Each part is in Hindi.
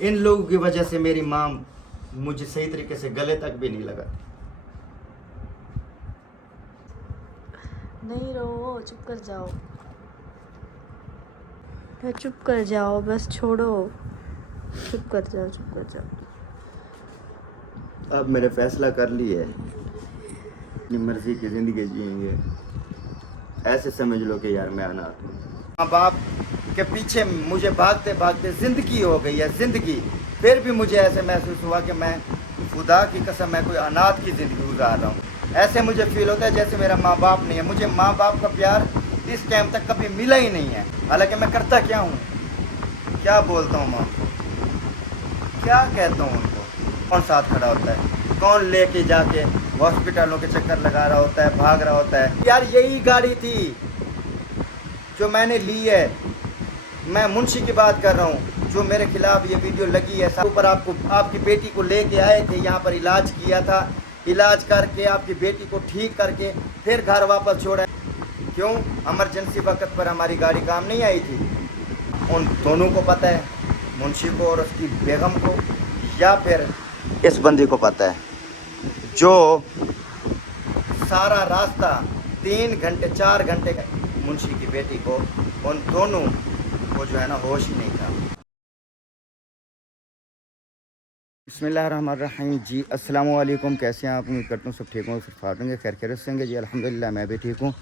इन लोगों की वजह से मेरी माँ मुझे सही तरीके से गले तक भी नहीं लगा। नहीं रो, चुप कर जाओ, चुप कर जाओ, बस छोड़ो, चुप कर जाओ, चुप कर जाओ। अब मैंने फैसला कर लिया है, अपनी मर्जी की ज़िंदगी जिएंगे। ऐसे समझ लो कि यार मैं अनाथ हूँ। माँ बाप के पीछे मुझे भागते भागते ज़िंदगी हो गई है, ज़िंदगी। फिर भी मुझे ऐसे महसूस हुआ कि मैं खुदा की कसम मैं कोई अनाथ की ज़िंदगी गुजार रहा हूँ। ऐसे मुझे फील होता है जैसे मेरा माँ बाप नहीं है। मुझे माँ बाप का प्यार इस टाइम तक कभी मिला ही नहीं है। हालांकि मैं करता क्या हूँ, क्या बोलता हूँ माँ को, क्या कहता हूँ उनको, कौन साथ खड़ा होता है, कौन लेके जाके हॉस्पिटलों के चक्कर लगा रहा होता है, भाग रहा होता है। यार यही गाड़ी थी जो मैंने ली है। मैं मुंशी की बात कर रहा हूँ, जो मेरे खिलाफ ये वीडियो लगी है। ऊपर आपको आपकी बेटी को लेके आए थे, यहाँ पर इलाज किया था, इलाज करके आपकी बेटी को ठीक करके फिर घर वापस छोड़ा। क्यों? इमरजेंसी वक्त पर हमारी गाड़ी काम नहीं आई थी। उन दोनों को पता है, मुंशी को और उसकी बेगम को, या फिर इस बंदी को पता है जो सारा रास्ता 3 घंटे 4 घंटे मुंशी की बेटी को, उन दोनों को जो है ना होश ही नहीं था। बिस्मिल्लाहिर्रहमानिर्रहीम जी, अस्सलाम वालेकुम। कैसे हैं आप? उम्मीद करता हूँ सब ठीक होंगे, फिर फाटेंगे, खैर खैरियत से होंगे जी। अल्हम्दुलिल्लाह मैं भी ठीक हूँ।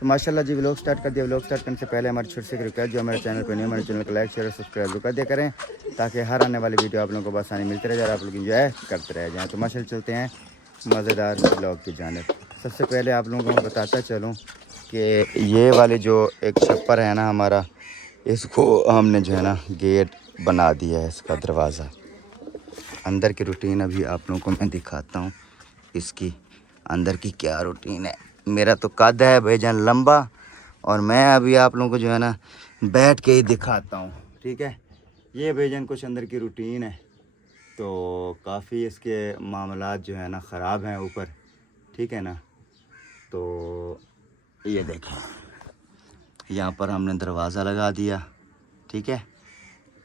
तो माशाल्लाह जी व्लॉग स्टार्ट कर दिया। व्लॉग स्टार्ट करने से पहले हमारी छोटी सी रिक्वेस्ट, जो हमारे चैनल पर नहीं, हमारे चैनल को लाइक शेयर और सब्सक्राइब जो कर दिया करें, ताकि हर आने वाली वीडियो आप लोगों को आसानी मिलती रहे जाए, आप लोग इंजॉय करते रह जाएँ। तो माशाल्लाह चलते हैं मज़ेदार व्लॉग की जानिब। सबसे पहले आप लोगों को बताता चलूँ कि ये वाली जो एक छप्पर है ना हमारा, इसको हमने जो है ना गेट बना दिया है, इसका दरवाज़ा। अंदर की रूटीन अभी आप लोगों को मैं दिखाता हूँ, इसकी अंदर की क्या रूटीन है। मेरा तो कद है भाईजान लंबा, और मैं अभी आप लोगों को जो है ना बैठ के ही दिखाता हूँ, ठीक है। ये भाईजान कुछ अंदर की रूटीन है। तो काफ़ी इसके मामलात जो है ना ख़राब हैं ऊपर, ठीक है ना। तो ये देखें, यहाँ पर हमने दरवाज़ा लगा दिया, ठीक है।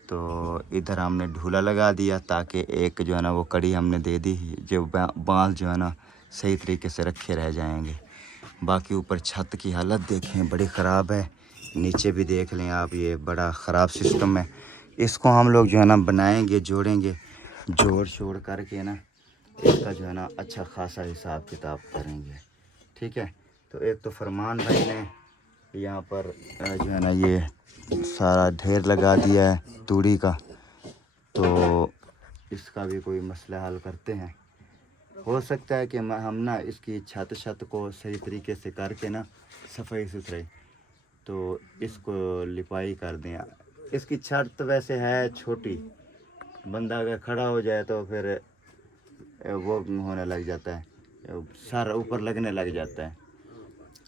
तो इधर हमने ढूला लगा दिया, ताकि एक जो है ना वो कड़ी हमने दे दी, जो बांस जो है ना सही तरीके से रखे रह जाएंगे। बाकी ऊपर छत की हालत देखें, बड़ी ख़राब है। नीचे भी देख लें आप, ये बड़ा ख़राब सिस्टम है। इसको हम लोग जो है ना बनाएंगे, जोड़ेंगे, जोड़ शोड़ करके ना इसका जो है ना अच्छा खासा हिसाब किताब करेंगे, ठीक है। तो एक तो फरमान भाई ने यहाँ पर जो है ना ये सारा ढेर लगा दिया है तूड़ी का, तो इसका भी कोई मसला हल करते हैं। हो सकता है कि हम ना इसकी छत को सही तरीके से करके ना सफाई सुथराई, तो इसको लिपाई कर दें। इसकी छत तो वैसे है छोटी, बंदा अगर खड़ा हो जाए तो फिर वो होने लग जाता है, सर ऊपर लगने लग जाता है।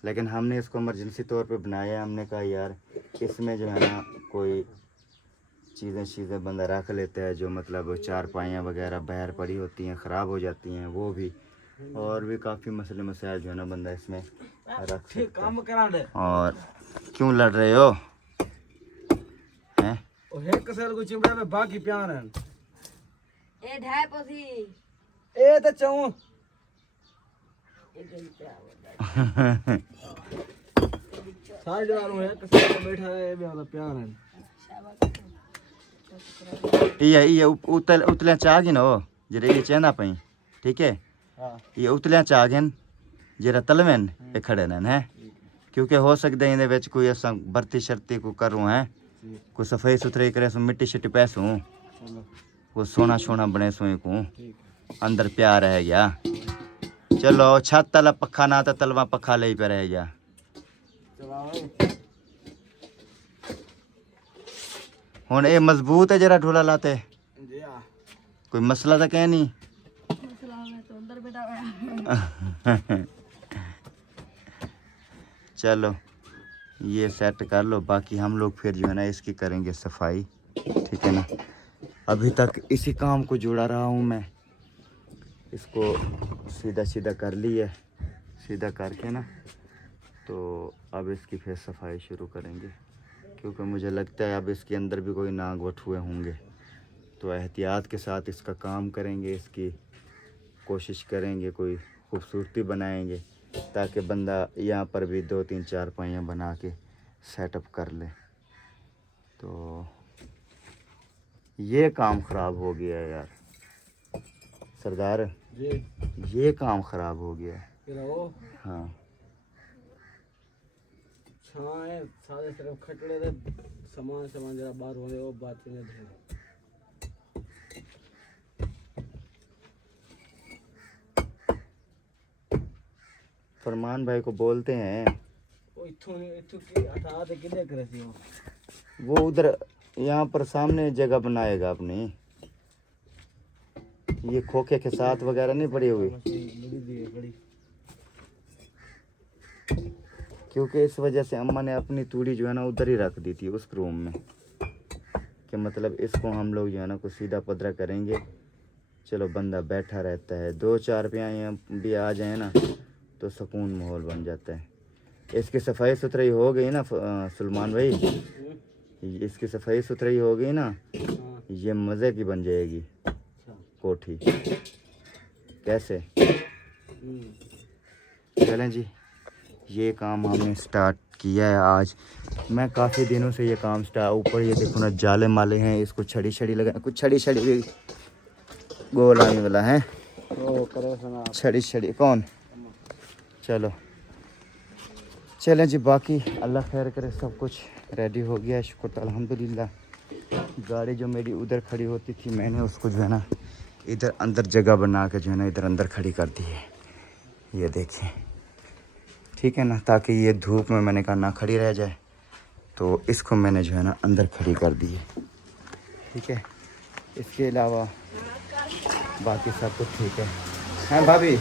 लेकिन हमने इसको इमरजेंसी तौर पे बनाया है। हमने कहा यार इसमें जो है ना कोई चीज़ें बंदा रख लेता है, जो मतलब चारपाइयाँ वगैरह बाहर पड़ी होती हैं, ख़राब हो जाती हैं, वो भी, और भी काफ़ी मसले मसाइल जो है ना बंदा इसमें रख सकता है। और क्यों लड़ रहे हो हैं? को चिमड़ा में बाकी प्यार है ए ढाई पसी ए तो चाहूं सारे जवानों है कसर को बैठा है, ये वाला प्यार है। ये उतलियां चाह ना हो जरे ये चेंदा पई, ठीक है। ये उतलियां चाह जरा तलवेन ये खड़े ने है, क्योंकि हो सकता है इहदे विच कोई असा भर्ती शर्ती को करूँ है, कोई सफाई सुथराई करे सो, मिट्टी शिट्टी पैसूँ, वो सोना सोना बने सोई को अंदर प्यार रह गया। चलो छत तला पखा ना तो तलवा पखा ले पे रह गया। हुन ये मजबूत है जरा ढोला लाते, कोई मसला तो कह नहीं। चलो ये सेट कर लो, बाकी हम लोग फिर जो है ना इसकी करेंगे सफाई, ठीक है ना। अभी तक इसी काम को जुड़ा रहा हूँ मैं, इसको सीधा सीधा कर ली है, सीधा करके ना तो अब इसकी फिर सफाई शुरू करेंगे, क्योंकि मुझे लगता है अब इसके अंदर भी कोई नाग बठुए होंगे, तो एहतियात के साथ इसका काम करेंगे, इसकी कोशिश करेंगे, कोई खूबसूरती बनाएंगे ताकि बंदा यहाँ पर भी 2-3 चारपाइयाँ बना के सेटअप कर ले। तो ये काम ख़राब हो गया है यार सरदार जी। ये काम ख़राब हो गया है। हाँ छाए सारे तरफ खटड़े रे सामान जरा बाहर हो वो बात नहीं है। फरमान भाई को बोलते हैं ओ इथों की हटा दे किधर करे सी वो उधर यहाँ पर सामने जगह बनाएगा अपनी। ये खोखे के साथ वगैरह नहीं पड़ी हुई क्योंकि इस वजह से अम्मा ने अपनी तूड़ी जो है ना उधर ही रख दी थी उस रूम में कि मतलब इसको हम लोग जो है ना कुछ सीधा पदरा करेंगे। चलो बंदा बैठा रहता है, 2 चारपाइयाँ भी आ जाए ना तो सुकून माहौल बन जाता है। इसकी सफाई सुथराई हो गई ना सलमान भाई, इसकी सफाई सुथराई हो गई ना ये मज़े की बन जाएगी कोठी। कैसे चलें जी, ये काम हमने स्टार्ट किया है आज। मैं काफ़ी दिनों से ये काम स्टार्ट, ऊपर ये देखो ना जाले माले हैं, इसको छड़ी छड़ी लगा, कुछ छड़ी छड़ी भी गोल आने वाला है। छड़ी छड़ी कौन, चलो चलें जी। बाकी अल्लाह खैर करे, सब कुछ रेडी हो गया है, शुक्र अल्हम्दुलिल्लाह। गाड़ी जो मेरी उधर खड़ी होती थी मैंने उसको जो है ना इधर अंदर जगह बना के जो है ना इधर अंदर खड़ी कर दी है, ये देखिए ठीक है ना, ताकि ये धूप में मैंने कहा ना खड़ी रह जाए, तो इसको मैंने जो है ना अंदर खड़ी कर दी है। ठीक है, इसके अलावा बाकी सब कुछ ठीक है। हाँ भाभी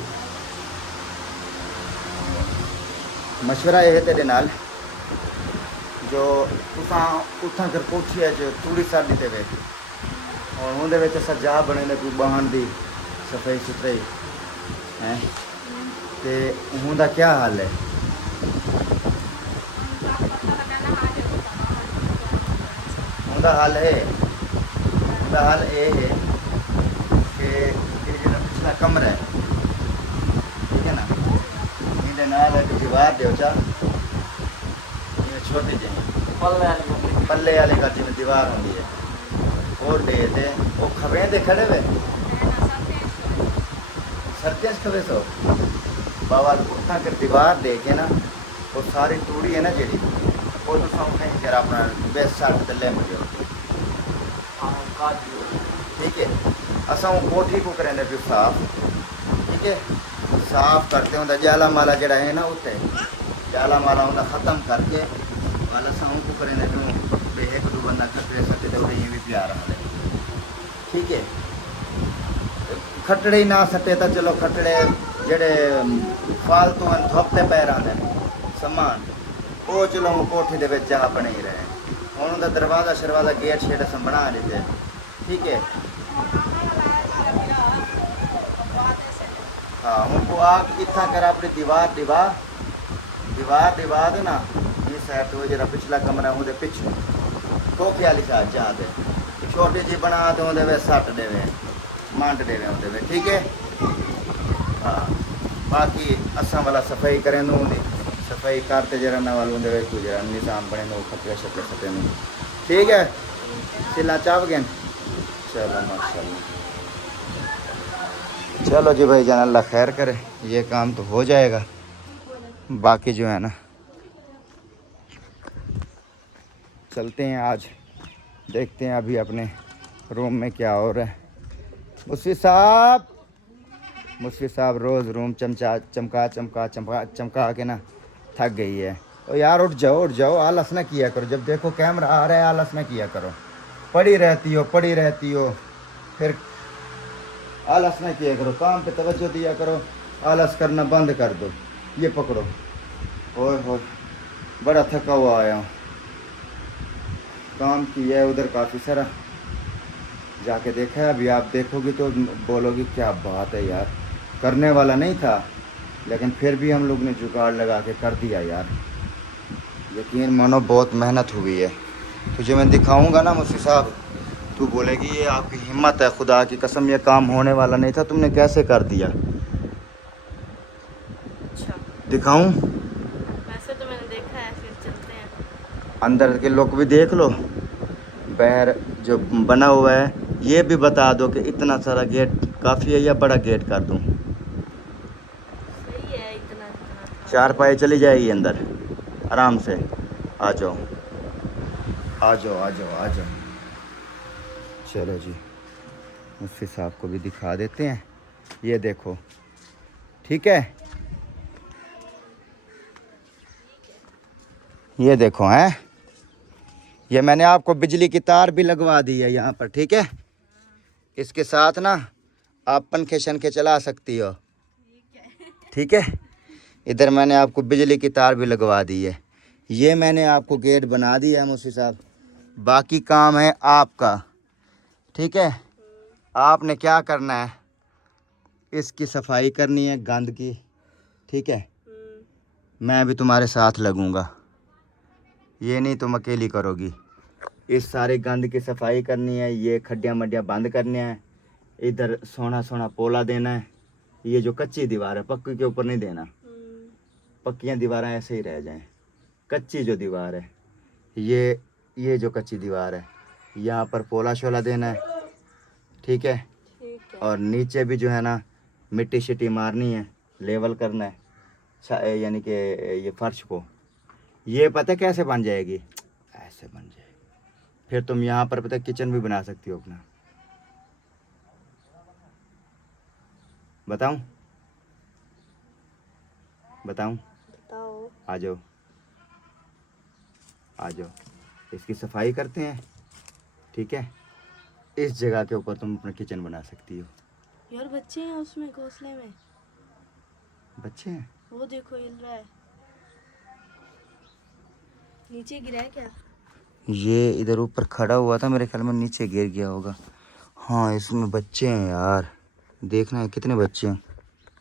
मशवरा ये है तेरे नाल जो तुसां उठां कर कोठी है जो तूड़ी साड़ी ते वे और उहदे विच सजा बने ने कोई बहन दी सफाई सुथराई हैं ते उहदा क्या हाल है? उहदा हाल ये है कि ये जो पिछला कमरा है ठीक है ना, इहदे नाल एक दीवार दे चा छोटी जी पल्ले वाले का जिम्मे दीवार होती है और दे दे वो खबे दे खड़े हुए सरकेस खबे सो बाबा उठा कर दीवार दे के ना वो सारी तूड़ी है ना जी वो तो सब कहीं कर अपना बेस्ट साथ ले मुझे ठीक है। असा कोठी को करें फिर साफ ठीक है, साफ करते हों जाला माला जड़ा है ना उत्ते जाला माला उन्हें ख़त्म करके वाला साउंड को करें फिर बेहे को बंदा खतरे सकते तो ये भी प्यार है ठीक है। खटड़े ही ना सटे तो चलो खटड़े जड़े फालतू धोपते पैर आते समान वो चलो कोठी दे जहाँ बने ही रहे हूँ उनका दरवाज़ा शरवाज़ा गेट शेट सब बना लेते ठीक है। हाँ उनको आग इतना कर अपनी दीवार दे ना ये साइड तो जरा पिछला कमरा उनके पिछू खोखे वाली साइड जाते छोटी जी बना तो वे सट देवे मांड देवे उनके ठीक है। हाँ बाकी असा वाला सफाई करें उनकी सफाई करते जरा ना वाल उनके कुछ जरा निशान बने नो खतरे शतरे सटे ठीक है। सिला चाव गए चलो माशाल्लाह। चलो जी भाई जान अल्लाह खैर करे, ये काम तो हो जाएगा। बाकी जो है ना चलते हैं आज देखते हैं अभी अपने रूम में क्या हो रहा है। मुस्फी साहब रोज़ रूम चमका के ना थक गई है। और यार उठ जाओ आलस ना किया करो, जब देखो कैमरा आ रहा है आलस ना किया करो, पड़ी रहती हो फिर आलस ना किया करो, काम पे तवज्जो दिया करो, आलस करना बंद कर दो। ये पकड़ो ओए हो बड़ा थका हुआ आया हूँ, काम किया है उधर काफ़ी सारा जाके देखा है। अभी आप देखोगे तो बोलोगे क्या बात है यार, करने वाला नहीं था लेकिन फिर भी हम लोग ने जुगाड़ लगा के कर दिया यार। यकीन मानो बहुत मेहनत हुई है। तुझे मैं दिखाऊंगा ना मुझसे साहब तू बोलेगी ये आपकी हिम्मत है, खुदा की कसम ये काम होने वाला नहीं था, तुमने कैसे कर दिया। अच्छा दिखाऊं? वैसे तो मैंने देखा है, फिर चलते हैं। अंदर के लोग भी देख लो, बाहर जो बना हुआ है ये भी बता दो कि इतना सारा गेट काफ़ी है या बड़ा गेट कर दूं। सही है, इतना इतना। चार पाए चली जाएगी अंदर आराम से। आ जाओ आ जाओ आ जाओ आ जाओ। चलो जी, मुफ्ती साहब को भी दिखा देते हैं। ये देखो, ठीक है, ये देखो हैं, ये मैंने आपको बिजली की तार भी लगवा दी है यहाँ पर, ठीक है। इसके साथ ना आप पंखे शंखे चला सकती हो, ठीक है। इधर मैंने आपको बिजली की तार भी लगवा दी है। ये मैंने आपको गेट बना दिया है मुफ्ती साहब, बाकी काम है आपका, ठीक है। आपने क्या करना है, इसकी सफाई करनी है गंद की, ठीक है। मैं भी तुम्हारे साथ लगूंगा, ये नहीं तुम अकेली करोगी। इस सारे गंद की सफाई करनी है, ये खड्डियाँ मड्डियाँ बंद करने हैं, इधर सोना सोना पोला देना है। ये जो कच्ची दीवार है पक्की के ऊपर नहीं देना, पक्कियाँ दीवारें ऐसे ही रह जाएं। कच्ची जो दीवार है, ये जो कच्ची दीवार है यहाँ पर पोला शोला देना है, ठीक है। ठीक है। और नीचे भी जो है ना मिट्टी शिट्टी मारनी है, लेवल करना है, यानी कि ये फर्श को। ये पता कैसे बन जाएगी, ऐसे बन जाएगी। फिर तुम यहाँ पर पता किचन भी बना सकती हो अपना। बताऊं? बताऊं? बताओ। आ जाओ आ जाओ, इसकी सफाई करते हैं, ठीक है। इस जगह के ऊपर तुम अपना किचन बना सकती हो। यार बच्चे हैं उसमें घोंसले में, बच्चे हैं, वो देखो हिल रहा है। नीचे गिरा है क्या? ये इधर ऊपर खड़ा हुआ था, मेरे ख्याल में नीचे गिर गया होगा। हाँ इसमें बच्चे हैं यार, देखना है कितने बच्चे हैं।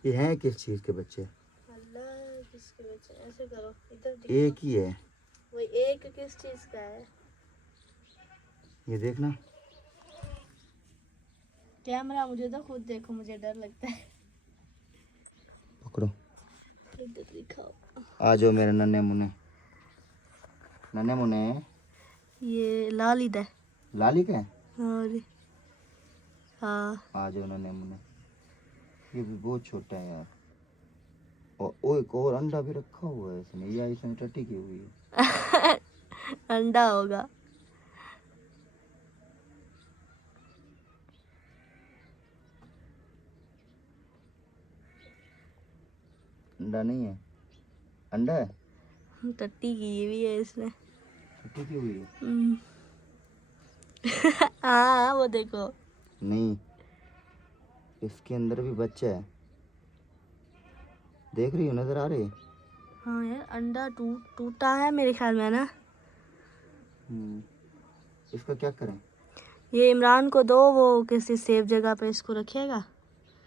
ये हैं किस चीज़ के बच्चे? अल्लाह, किसके बच्चे? ऐसे करो, इधर दिखो। एक ही है, वो एक किस चीज का है? ये देखना। कैमरा मुझे तो खुद देखो, मुझे डर लगता है। पकड़ो, इधर दिखाओ। आ जाओ मेरे नन्हे मुन्ने, नन्हे मुन्ने। ये लालिद है। लाली का है? और हाँ, आ जाओ नन्हे मुन्ने। ये भी बहुत छोटा है यार। और ओ एक और अंडा भी रखा हुआ है इसमें, या इसमें टट्टी की हुई है। अंडा होगा। अंडा नहीं है, अंडा है, टट्टी की हुई है इसमें। टट्टी की हुई है। हाँ वो देखो। नहीं, इसके अंदर भी बच्चा है, देख रही हो, नजर आ रही है। हाँ यार, अंडा टूटा है मेरे ख्याल में ना। इसका क्या करें? ये इमरान को दो, वो किसी सेफ जगह पे इसको रखेगा।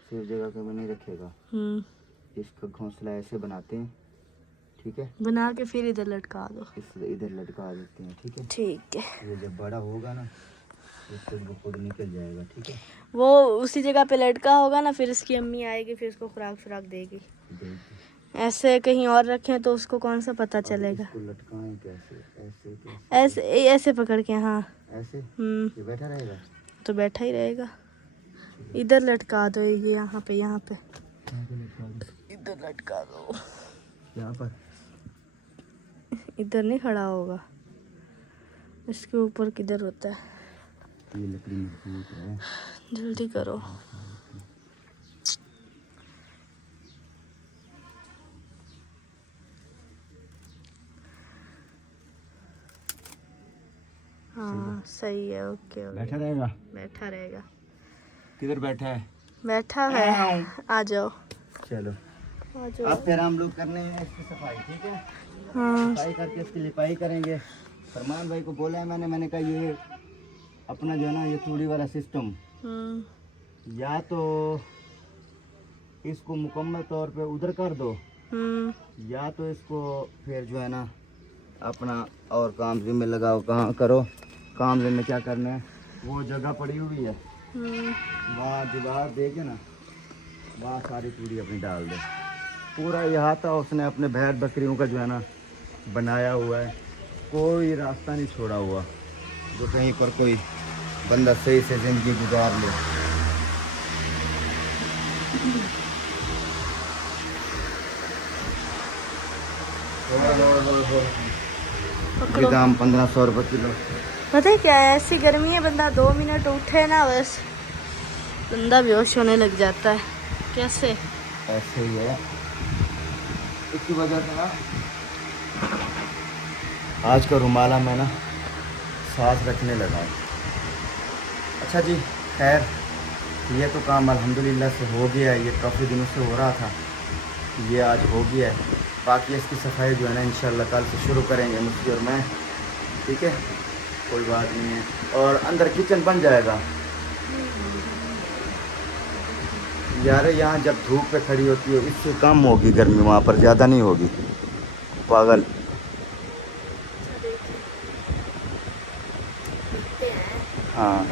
सेफ जगह पे में नहीं रखेगा। इसका घोंसला ऐसे बनाते हैं, ठीक है। बना के फिर इधर लटका दो। इस इधर लटका देते हैं, ठीक है। ठीक है। ये जब बड़ा होगा ना इससे वो खुद निकल जाएगा, ठीक है। वो उसी जगह पे लटका होगा ना, फिर इसकी अम्मी आएगी, फिर इसको खुराक देगी। ऐसे कहीं और रखें तो उसको कौन सा पता चलेगा। इसको लटकाएं कैसे? ऐसे कैसे? ऐसे ऐसे पकड़ के। हाँ ऐसे ये बैठा रहेगा तो बैठा ही रहेगा। इधर लटका दो, ये यहाँ पे इधर लटका दो। यहाँ पर इधर नहीं खड़ा होगा, इसके ऊपर किधर होता है? ये लकड़ी मजबूत है, जल्दी करो। हाँ सही है, ओके ओके। बैठा रहेगा। बैठा रहेगा। किधर बैठा है? बैठा है। आ जाओ। चलो आ जाओ। अब फिर हम लोग करने हैं इसकी सफाई, ठीक है। हाँ सफाई करके इसकी लिपाई करेंगे। फरमान भाई को बोला है मैंने कहा ये अपना जो है ना ये चूड़ी वाला सिस्टम, या तो इसको मुकम्मल तौर पे उधर कर दो, या तो इसको फिर जो है ना अपना और काम में लगाओ। कहाँ करो काम में क्या करना है, वो जगह पड़ी हुई है, वहाँ दीवार दे के ना वहाँ सारी पूरी अपनी डाल दे। पूरा यहाँ था उसने अपने भेड़ बकरियों का जो है ना बनाया हुआ है, कोई रास्ता नहीं छोड़ा हुआ जो कहीं पर कोई बंदा सही से ज़िंदगी गुजार ले। ये दाम 1500 रुपये किलो। पता है क्या है, ऐसी गर्मी है बंदा 2 मिनट उठे ना बस बंदा बेहोश होने लग जाता है। कैसे? ऐसे ही है, इसकी वजह से ना आज का रुमाला मैं ना सांस रखने लगा हूँ। अच्छा जी, खैर ये तो काम अल्हम्दुलिल्लाह से हो गया है, ये काफ़ी दिनों से हो रहा था, ये आज हो गया है। बाकी इसकी सफाई जो है ना इंशाल्लाह कल से शुरू करेंगे मुझसे और मैं, ठीक है, कोई बात नहीं है। और अंदर किचन बन जाएगा यार, यहाँ जब धूप पे खड़ी होती है इससे कम होगी गर्मी, वहाँ पर ज़्यादा नहीं होगी पागल। हाँ,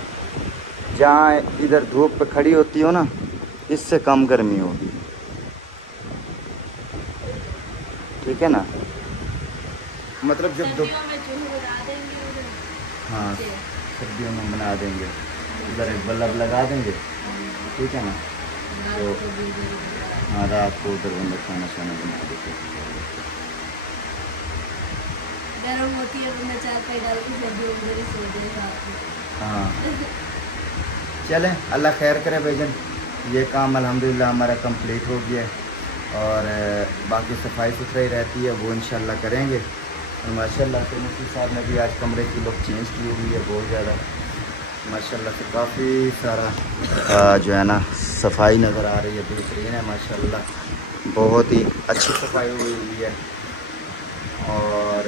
जहाँ इधर धूप पे खड़ी होती हो ना इससे कम गर्मी होगी, ठीक है ना। मतलब जब धूप, हाँ सर्दियों में बना देंगे, इधर एक बल्ब लगा देंगे, ठीक है ना। तो हाँ रात को उधर बंदा खाना शाना बना देते, गर्म होती है बंदा चार पाई डाल के सर्दियों में उधर ही सो जाए। हाँ चलें, अल्लाह खैर करे भाईजान। ये काम अल्हम्दुलिल्लाह हमारा कंप्लीट हो गया है और बाकी सफाई सुथराई रहती है वो इंशाल्लाह करेंगे। और माशाल्लाह से मुफ्ती साहब ने भी आज कमरे की लुक चेंज की हुई है बहुत ज़्यादा, माशाल्लाह से काफ़ी सारा जो है ना सफाई नज़र आ रही है, बेहतरीन है माशाल्लाह, बहुत ही अच्छी सफाई हुई है। और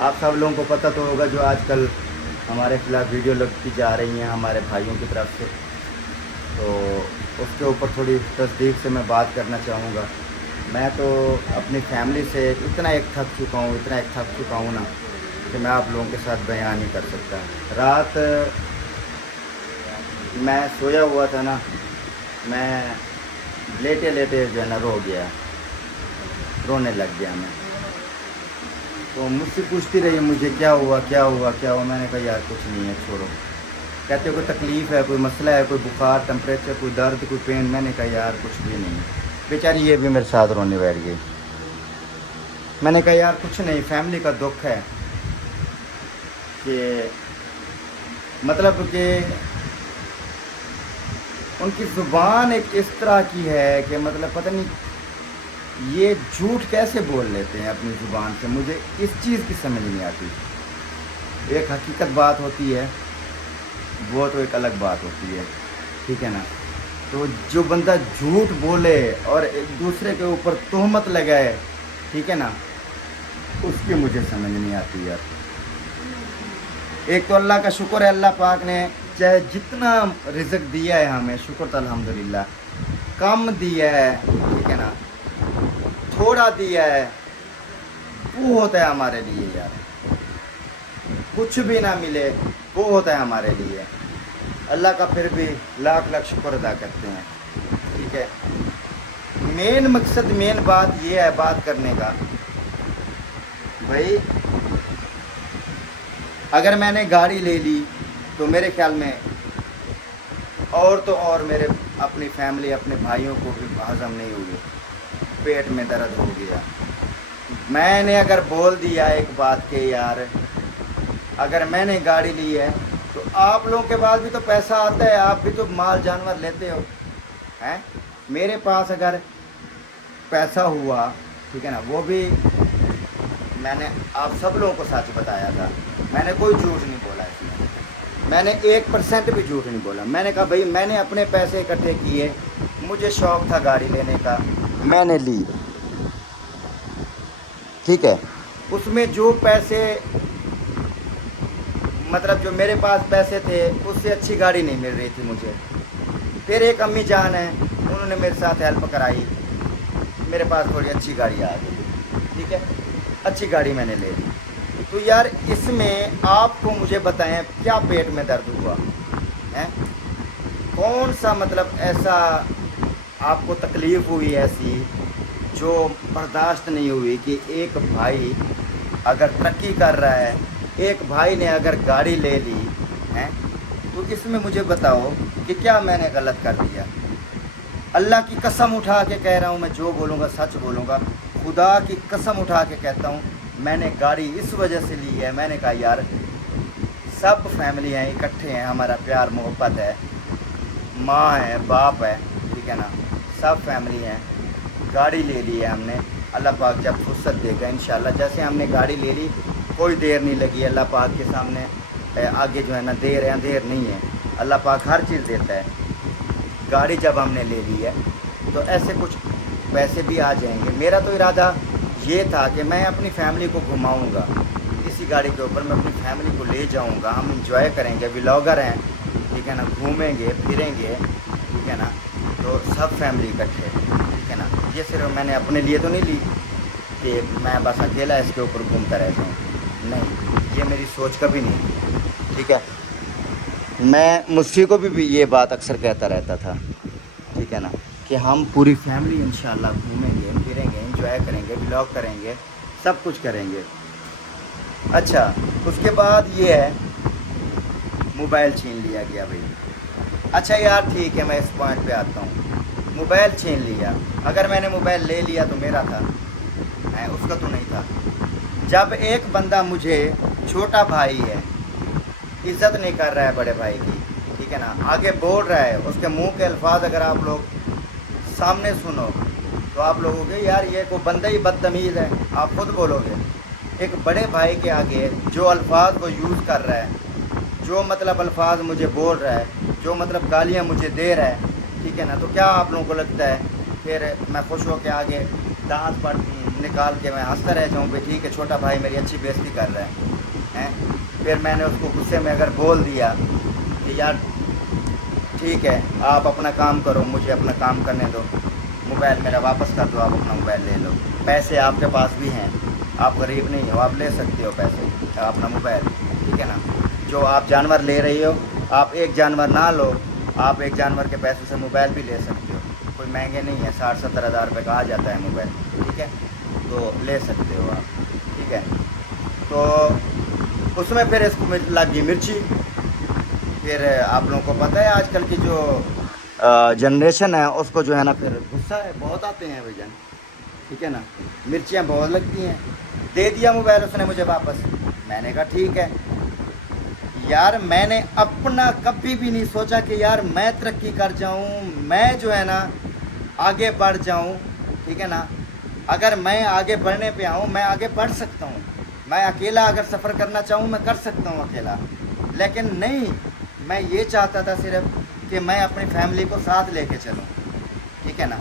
आप सब लोगों को पता तो होगा जो आजकल हमारे खिलाफ वीडियो लगती जा रही हैं हमारे भाइयों की तरफ से, तो उसके ऊपर थोड़ी तस्दीक से मैं बात करना चाहूँगा। मैं तो अपनी फैमिली से इतना एक थक चुका हूँ ना कि मैं आप लोगों के साथ बयान नहीं कर सकता। रात मैं सोया हुआ था ना, मैं लेटे लेटे जो है ना रोने लग गया मैं। तो मुझसे पूछती रही मुझे क्या हुआ। मैंने कहा यार कुछ नहीं है, छोड़ो। कहते कोई तकलीफ़ है, कोई मसला है, कोई बुखार, टेम्परेचर, कोई दर्द, कोई पेन। मैंने कहा यार कुछ भी नहीं है। बेचारी ये भी मेरे साथ रोने बैठ गई। मैंने कहा यार कुछ नहीं, फैमिली का दुख है कि मतलब कि उनकी ज़ुबान एक इस तरह की है कि मतलब पता नहीं ये झूठ कैसे बोल लेते हैं अपनी ज़ुबान से, मुझे इस चीज़ की समझ नहीं आती। एक हकीकत बात होती है, वो तो एक अलग बात होती है, ठीक है ना। तो जो बंदा झूठ बोले और एक दूसरे के ऊपर तोहमत लगाए, ठीक है ना, उसकी मुझे समझ नहीं आती यार। एक तो अल्लाह का शुक्र है, अल्लाह पाक ने चाहे जितना रिज़्क़ दिया है हमें, शुक्र तो अल्हम्दुलिल्लाह, कम दिया है, ठीक है ना, थोड़ा दिया है, वो होता है हमारे लिए यार। कुछ भी ना मिले वो होता है हमारे लिए। अल्लाह का फिर भी लाख लाख शुक्र अदा करते हैं, ठीक है। मेन मकसद, मेन बात ये है बात करने का भाई, अगर मैंने गाड़ी ले ली तो मेरे ख्याल में और तो और मेरे अपनी फैमिली, अपने भाइयों को भी हज़म नहीं हुई, पेट में दर्द हो गया। मैंने अगर बोल दिया एक बात के यार अगर मैंने गाड़ी ली है तो आप लोगों के पास भी तो पैसा आता है, आप भी तो माल जानवर लेते हो हैं। मेरे पास अगर पैसा हुआ, ठीक है ना, वो भी मैंने आप सब लोगों को सच बताया था, मैंने कोई झूठ नहीं बोला इसमें, मैंने 1% भी झूठ नहीं बोला। मैंने कहा भाई मैंने अपने पैसे इकट्ठे किए, मुझे शौक़ था गाड़ी लेने का, मैंने ली, ठीक है। उसमें जो पैसे मतलब जो मेरे पास पैसे थे उससे अच्छी गाड़ी नहीं मिल रही थी मुझे। फिर एक अम्मी जान है, उन्होंने मेरे साथ हेल्प कराई, मेरे पास थोड़ी अच्छी गाड़ी आ गई। ठीक है, अच्छी गाड़ी मैंने ले ली। तो यार इसमें आपको मुझे बताएं क्या पेट में दर्द हुआ है, कौन सा मतलब ऐसा आपको तकलीफ़ हुई ऐसी जो बर्दाश्त नहीं हुई कि एक भाई अगर तरक्की कर रहा है, एक भाई ने अगर गाड़ी ले ली है, तो इसमें मुझे बताओ कि क्या मैंने गलत कर दिया। अल्लाह की कसम उठा के कह रहा हूँ, मैं जो बोलूँगा सच बोलूँगा, खुदा की कसम उठा के कहता हूँ, मैंने गाड़ी इस वजह से ली है, मैंने कहा यार सब फैमिली हैं, इकट्ठे हैं, हमारा प्यार मोहब्बत है, माँ है, बाप है, ठीक है ना, सब फैमिली हैं, गाड़ी ले ली है हमने। अल्लाह पाक जब फुर्सत देगा इंशाल्लाह, जैसे हमने गाड़ी ले ली कोई देर नहीं लगी, अल्लाह पाक के सामने आगे जो है ना देर है अंधेर नहीं है, अल्लाह पाक हर चीज़ देता है। गाड़ी जब हमने ले ली है तो ऐसे कुछ पैसे भी आ जाएंगे। मेरा तो इरादा ये था कि मैं अपनी फैमिली को घुमाऊँगा, इसी गाड़ी के ऊपर मैं अपनी फैमिली को ले जाऊँगा, हम इंजॉय करेंगे, व्लॉगर हैं, ठीक है ना, घूमेंगे फिरेंगे, ठीक है ना, तो सब फैमिली इकट्ठे, ठीक है ना। ये सिर्फ मैंने अपने लिए तो नहीं ली कि मैं बस अकेला इसके ऊपर घूमता रह जाऊँ, नहीं, ये मेरी सोच कभी नहीं थी, ठीक है। मैं मुझसे को भी ये बात अक्सर कहता रहता था, ठीक है ना, कि हम पूरी फैमिली इंशाल्लाह घूमेंगे फिरेंगे, एंजॉय करेंगे, व्लॉग करेंगे, सब कुछ करेंगे। अच्छा, उसके बाद ये है मोबाइल छीन लिया गया भाई। अच्छा यार ठीक है, मैं इस पॉइंट पे आता हूँ, मोबाइल छीन लिया, अगर मैंने मोबाइल ले लिया तो मेरा था, उसका तो नहीं था। जब एक बंदा मुझे, छोटा भाई है, इज़्ज़त नहीं कर रहा है बड़े भाई की, ठीक है ना, आगे बोल रहा है, उसके मुंह के अल्फाज अगर आप लोग सामने सुनो तो आप लोगोगे यार ये कोई बंदा ही बदतमीज़ है, आप खुद बोलोगे। एक बड़े भाई के आगे जो अल्फाज को यूज़ कर रहा है, जो मतलब अल्फाज मुझे बोल रहा है, जो मतलब गालियाँ मुझे दे रहा है, ठीक है ना, तो क्या आप लोगों को लगता है फिर मैं खुश हो के आगे दांत पर निकाल के मैं हंसता रह जाऊँ भाई ठीक है छोटा भाई मेरी अच्छी बेइज्जती कर रहा है? फिर मैंने उसको गुस्से में अगर बोल दिया कि यार ठीक है आप अपना काम करो, मुझे अपना काम करने दो, मोबाइल मेरा वापस कर दो, आप अपना मोबाइल ले लो, पैसे आपके पास भी हैं, आप गरीब नहीं हो, आप ले सकते हो पैसे, अपना मोबाइल, ठीक है ना। जो आप जानवर ले रही हो, आप एक जानवर ना लो, आप एक जानवर के पैसे से मोबाइल भी ले सकते हो, कोई महंगे नहीं है, 60-70 हज़ार रुपये का आ जाता है मोबाइल, ठीक है, तो ले सकते हो आप, ठीक है। तो उसमें फिर इसको लगी मिर्ची। फिर आप लोगों को पता है आजकल की जो जनरेशन है उसको जो है ना फिर गुस्सा है बहुत आते हैं भैया, ठीक है ना, मिर्चियाँ बहुत लगती हैं। दे दिया मोबाइल उसने मुझे वापस, मैंने कहा ठीक है यार, मैंने अपना कभी भी नहीं सोचा कि यार मैं तरक्की कर जाऊँ, मैं जो है ना आगे बढ़ जाऊँ, ठीक है ना। अगर मैं आगे बढ़ने पे आऊँ, मैं आगे बढ़ सकता हूँ, मैं अकेला अगर सफ़र करना चाहूँ मैं कर सकता हूँ अकेला, लेकिन नहीं, मैं ये चाहता था सिर्फ कि मैं अपनी फैमिली को साथ लेके चलूँ, ठीक है ना,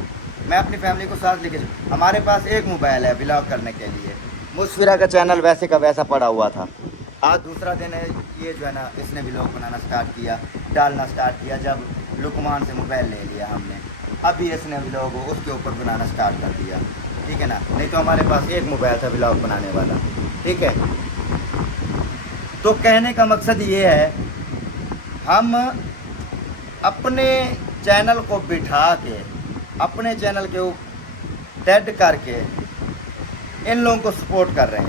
मैं अपनी फैमिली को साथ लेके चलूँ। हमारे पास एक मोबाइल है व्लॉग करने के लिए, मुस्फिरा का चैनल वैसे का वैसा पड़ा हुआ था। आज दूसरा दिन है, ये जो है ना इसने व्लॉग बनाना स्टार्ट किया, डालना स्टार्ट किया, जब लुकमान से मोबाइल ले लिया हमने, अभी इसने व्लॉग उसके ऊपर बनाना स्टार्ट कर दिया, ठीक है ना, नहीं तो हमारे पास एक मोबाइल था व्लॉग बनाने वाला, ठीक है। तो कहने का मकसद ये है, हम अपने चैनल को बिठा के, अपने चैनल के ऊपर डेड करके इन लोगों को सपोर्ट कर रहे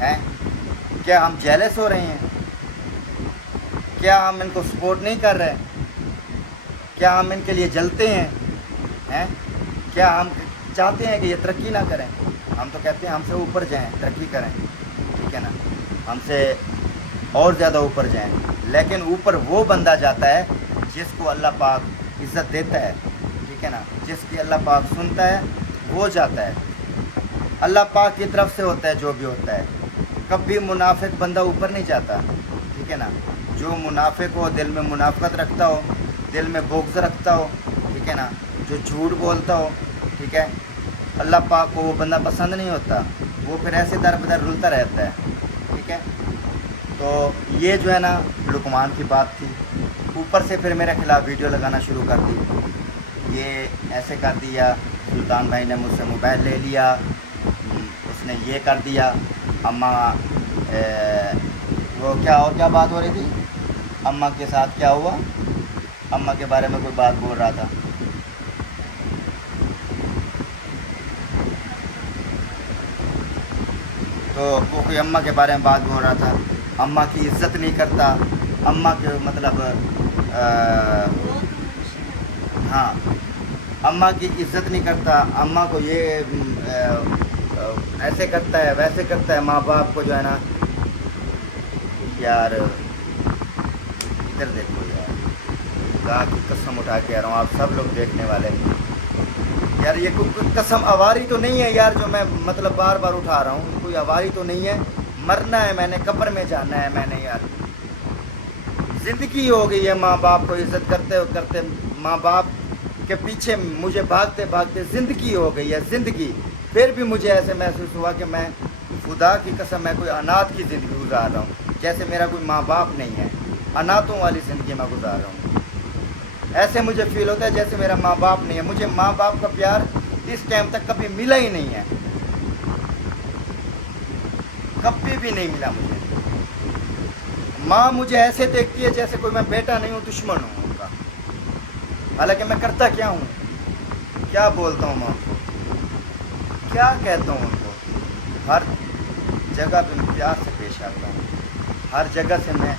हैं? क्या हम जेलस हो रहे हैं? क्या हम इनको सपोर्ट नहीं कर रहे? क्या हम इनके लिए जलते हैं? क्या हम चाहते हैं कि ये तरक्की ना करें? हम तो कहते हैं हमसे ऊपर जाएं, तरक्की करें, ठीक है ना, हमसे और ज़्यादा ऊपर जाएं, लेकिन ऊपर वो बंदा जाता है जिसको अल्लाह पाक इज़्ज़त देता है, ठीक है ना, जिसकी अल्लाह पाक सुनता है वो जाता है, अल्लाह पाक की तरफ से होता है जो भी होता है। कभी मुनाफिक बंदा ऊपर नहीं जाता, ठीक है ना, जो मुनाफिक हो, दिल में मुनाफिकत रखता हो, दिल में बुग़्ज़ रखता हो, ठीक है ना, जो झूठ बोलता हो, ठीक है, अल्लाह पाक को वो बंदा पसंद नहीं होता, वो फिर ऐसे दर बदर रुलता रहता है, ठीक है। तो ये जो है ना लुकमान की बात थी, ऊपर से फिर मेरे खिलाफ़ वीडियो लगाना शुरू कर दी, ये ऐसे कर दिया, सुल्तान भाई ने मुझसे मोबाइल ले लिया, इसने ये कर दिया। अम्मा वो क्या और क्या बात हो रही थी, अम्मा के साथ क्या हुआ, अम्मा के बारे में कोई बात बोल रहा था। तो वो कोई अम्मा के बारे में बात बोल रहा था, अम्मा की इज़्ज़त नहीं करता, अम्मा के मतलब हाँ, अम्मा की इज़्ज़त नहीं करता, अम्मा को ये ऐसे करता है वैसे करता है, माँ बाप को जो है ना। यार इधर देखो यार, खुदा की कसम उठा के आ रहा हूँ, आप सब लोग देखने वाले यार, ये कोई कसम आवारी तो नहीं है यार जो मैं मतलब बार बार उठा रहा हूँ, कोई आवारी तो नहीं है। मरना है मैंने, कब्र में जाना है मैंने यार, ज़िंदगी हो गई है माँ बाप को इज़्ज़त करते करते, माँ बाप के पीछे मुझे भागते भागते ज़िंदगी हो गई है ज़िंदगी। फिर भी मुझे ऐसे महसूस हुआ कि मैं खुदा की कसम मैं कोई अनाथ की ज़िंदगी गुजार रहा हूँ, जैसे मेरा कोई माँ बाप नहीं है, अनाथों वाली ज़िंदगी मैं गुजार रहा हूँ। ऐसे मुझे फील होता है जैसे मेरा माँ बाप नहीं है, मुझे माँ बाप का प्यार इस टाइम तक कभी मिला ही नहीं है, कभी भी नहीं मिला मुझे। माँ मुझे ऐसे देखती है जैसे कोई मैं बेटा नहीं हूँ, दुश्मन हूँ उनका। हालांकि मैं करता क्या हूँ, क्या बोलता हूँ माँ को, क्या कहता हूँ उनको, हर जगह पे मैं प्यार से पेश आता हूँ, हर जगह से मैं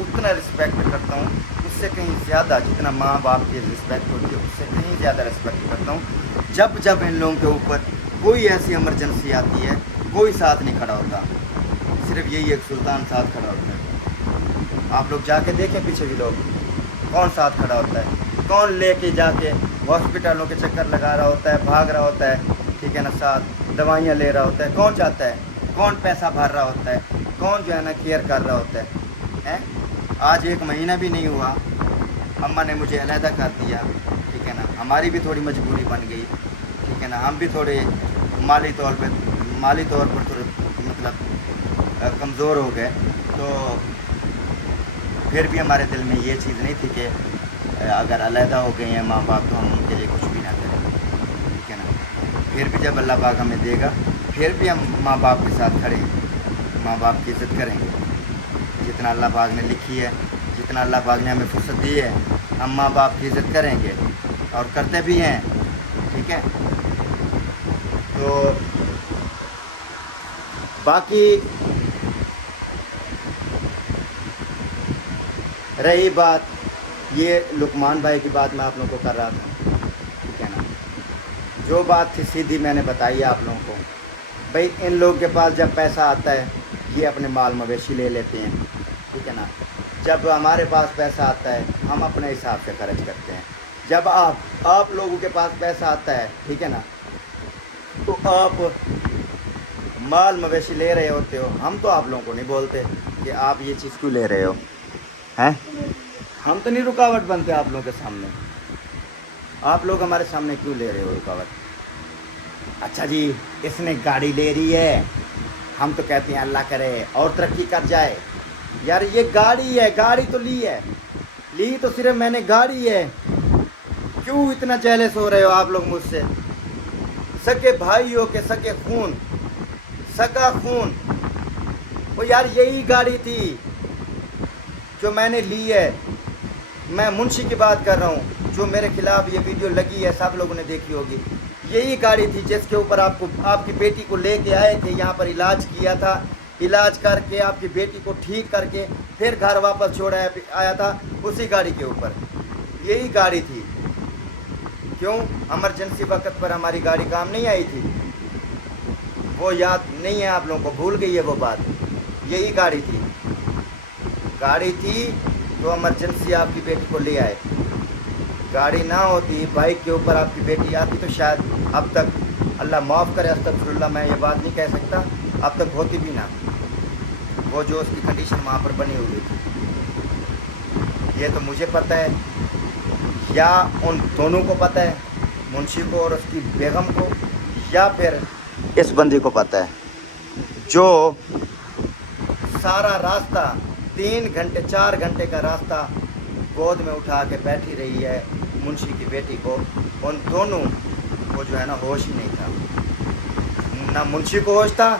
उतना रिस्पेक्ट करता हूँ, उससे कहीं ज़्यादा, जितना माँ बाप की रिस्पेक्ट होती है उससे कहीं ज़्यादा रिस्पेक्ट करता हूँ। जब जब इन लोगों के ऊपर कोई ऐसी इमरजेंसी आती है, कोई साथ नहीं खड़ा होता, सिर्फ यही एक सुल्तान साथ खड़ा होता है। आप लोग जाके देखें पीछे भी लोग, कौन साथ खड़ा होता है, कौन लेके जाके हॉस्पिटलों के चक्कर लगा रहा होता है, भाग रहा होता है, ठीक है ना, साथ दवाइयाँ ले रहा होता है, कौन जाता है, कौन पैसा भर रहा होता है, कौन जो है ना केयर कर रहा होता है। आज 1 महीना भी नहीं हुआ, अम्मा ने मुझे अलहदा कर दिया, ठीक है ना, हमारी भी थोड़ी मजबूरी बन गई, ठीक है ना, हम भी थोड़े माली तौर पर थोड़े मतलब कमज़ोर हो गए। तो फिर भी हमारे दिल में ये चीज़ नहीं थी कि अगर अलहदा हो गए हैं माँ बाप तो हम उनके लिए कुछ भी ना करें, ठीक है ना। फिर भी जब अल्लाह पाक हमें देगा, फिर भी हम माँ बाप के साथ खड़े हैं, माँ बाप की इज़्ज़त करेंगे। जितना अल्लाह पाक ने लिखी है, जितना अल्लाह पाक ने हमें फुर्सत दी है, हम माँ बाप की इज़्ज़त करेंगे और करते भी हैं, ठीक है। तो बाकी रही बात, ये लुकमान भाई की बात मैं आप लोगों को कर रहा था, ठीक है ना, जो बात थी सीधी मैंने बताई आप लोगों को। भाई इन लोगों के पास जब पैसा आता है ये अपने माल मवेशी ले लेते हैं, ठीक है ना। जब हमारे पास पैसा आता है हम अपने हिसाब से खर्च करते हैं। जब आप लोगों के पास पैसा आता है, ठीक है ना, तो आप माल मवेशी ले रहे होते हो, हम तो आप लोगों को नहीं बोलते कि आप ये चीज़ क्यों ले रहे हो, हैं। हम तो नहीं रुकावट बनते आप लोगों के सामने, आप लोग हमारे सामने क्यों ले रहे हो रुकावट। अच्छा जी इसने गाड़ी ले रही है, हम तो कहते हैं अल्लाह करे और तरक्की कर जाए। यार ये गाड़ी है, गाड़ी तो ली तो सिर्फ मैंने गाड़ी है, क्यों इतना जेलस हो रहे हो आप लोग मुझसे। सके भाई हो के सके खून, सका खून, वो यार यही गाड़ी थी जो मैंने ली है। मैं मुंशी की बात कर रहा हूँ, जो मेरे खिलाफ ये वीडियो लगी है सब लोगों ने देखी होगी। यही गाड़ी थी जिसके ऊपर आपकी बेटी को लेके आए थे, यहाँ पर इलाज किया था, इलाज करके आपकी बेटी को ठीक करके फिर घर वापस छोड़ आया था उसी गाड़ी के ऊपर। यही गाड़ी थी। क्यों इमरजेंसी वक्त पर हमारी गाड़ी काम नहीं आई थी, वो याद नहीं है आप लोगों को, भूल गई है वो बात। यही गाड़ी थी तो इमरजेंसी आपकी बेटी को ले आए। गाड़ी ना होती, बाइक के ऊपर आपकी बेटी आती तो शायद अब तक, अल्लाह माफ़ करे अस्तगफिरुल्लाह, मैं ये बात नहीं कह सकता, अब तक होती भी ना। वो जो उसकी कंडीशन वहाँ पर बनी हुई थी, ये तो मुझे पता है या उन दोनों को पता है, मुंशी को और उसकी बेगम को, या फिर इस बंदी को पता है जो सारा रास्ता 3 घंटे 4 घंटे का रास्ता गोद में उठा के बैठी रही है मुंशी की बेटी को। उन दोनों को जो है ना होश ही नहीं था। ना मुंशी को होश था,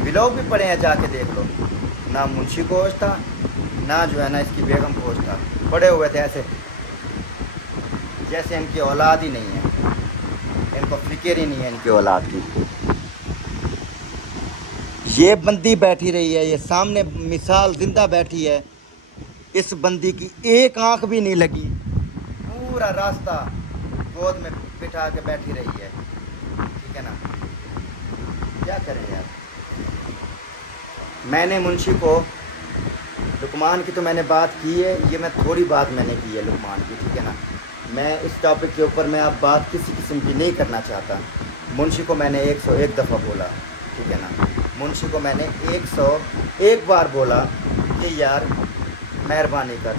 व्लॉग भी पड़े हैं जाके देख लो, ना मुंशी को होश था, ना जो है ना इसकी बेगम को होश था, पड़े हुए थे ऐसे जैसे इनकी औलाद ही नहीं है, इनको फिक्र ही नहीं है इनकी औलाद की। ये बंदी बैठी रही है, ये सामने मिसाल जिंदा बैठी है, इस बंदी की एक आंख भी नहीं लगी, पूरा रास्ता गोद में बिठा के बैठी रही है, ठीक है ना। क्या करें यार। मैंने मुंशी को, लुकमान की तो मैंने बात की है, ये मैं थोड़ी बात मैंने की है लुकमान की, ठीक है ना। मैं इस टॉपिक के ऊपर मैं अब बात किसी किस्म की नहीं करना चाहता। मुंशी को मैंने 101 दफ़ा बोला, ठीक है ना। मुंशी को मैंने 101 बार बोला कि यार मेहरबानी कर,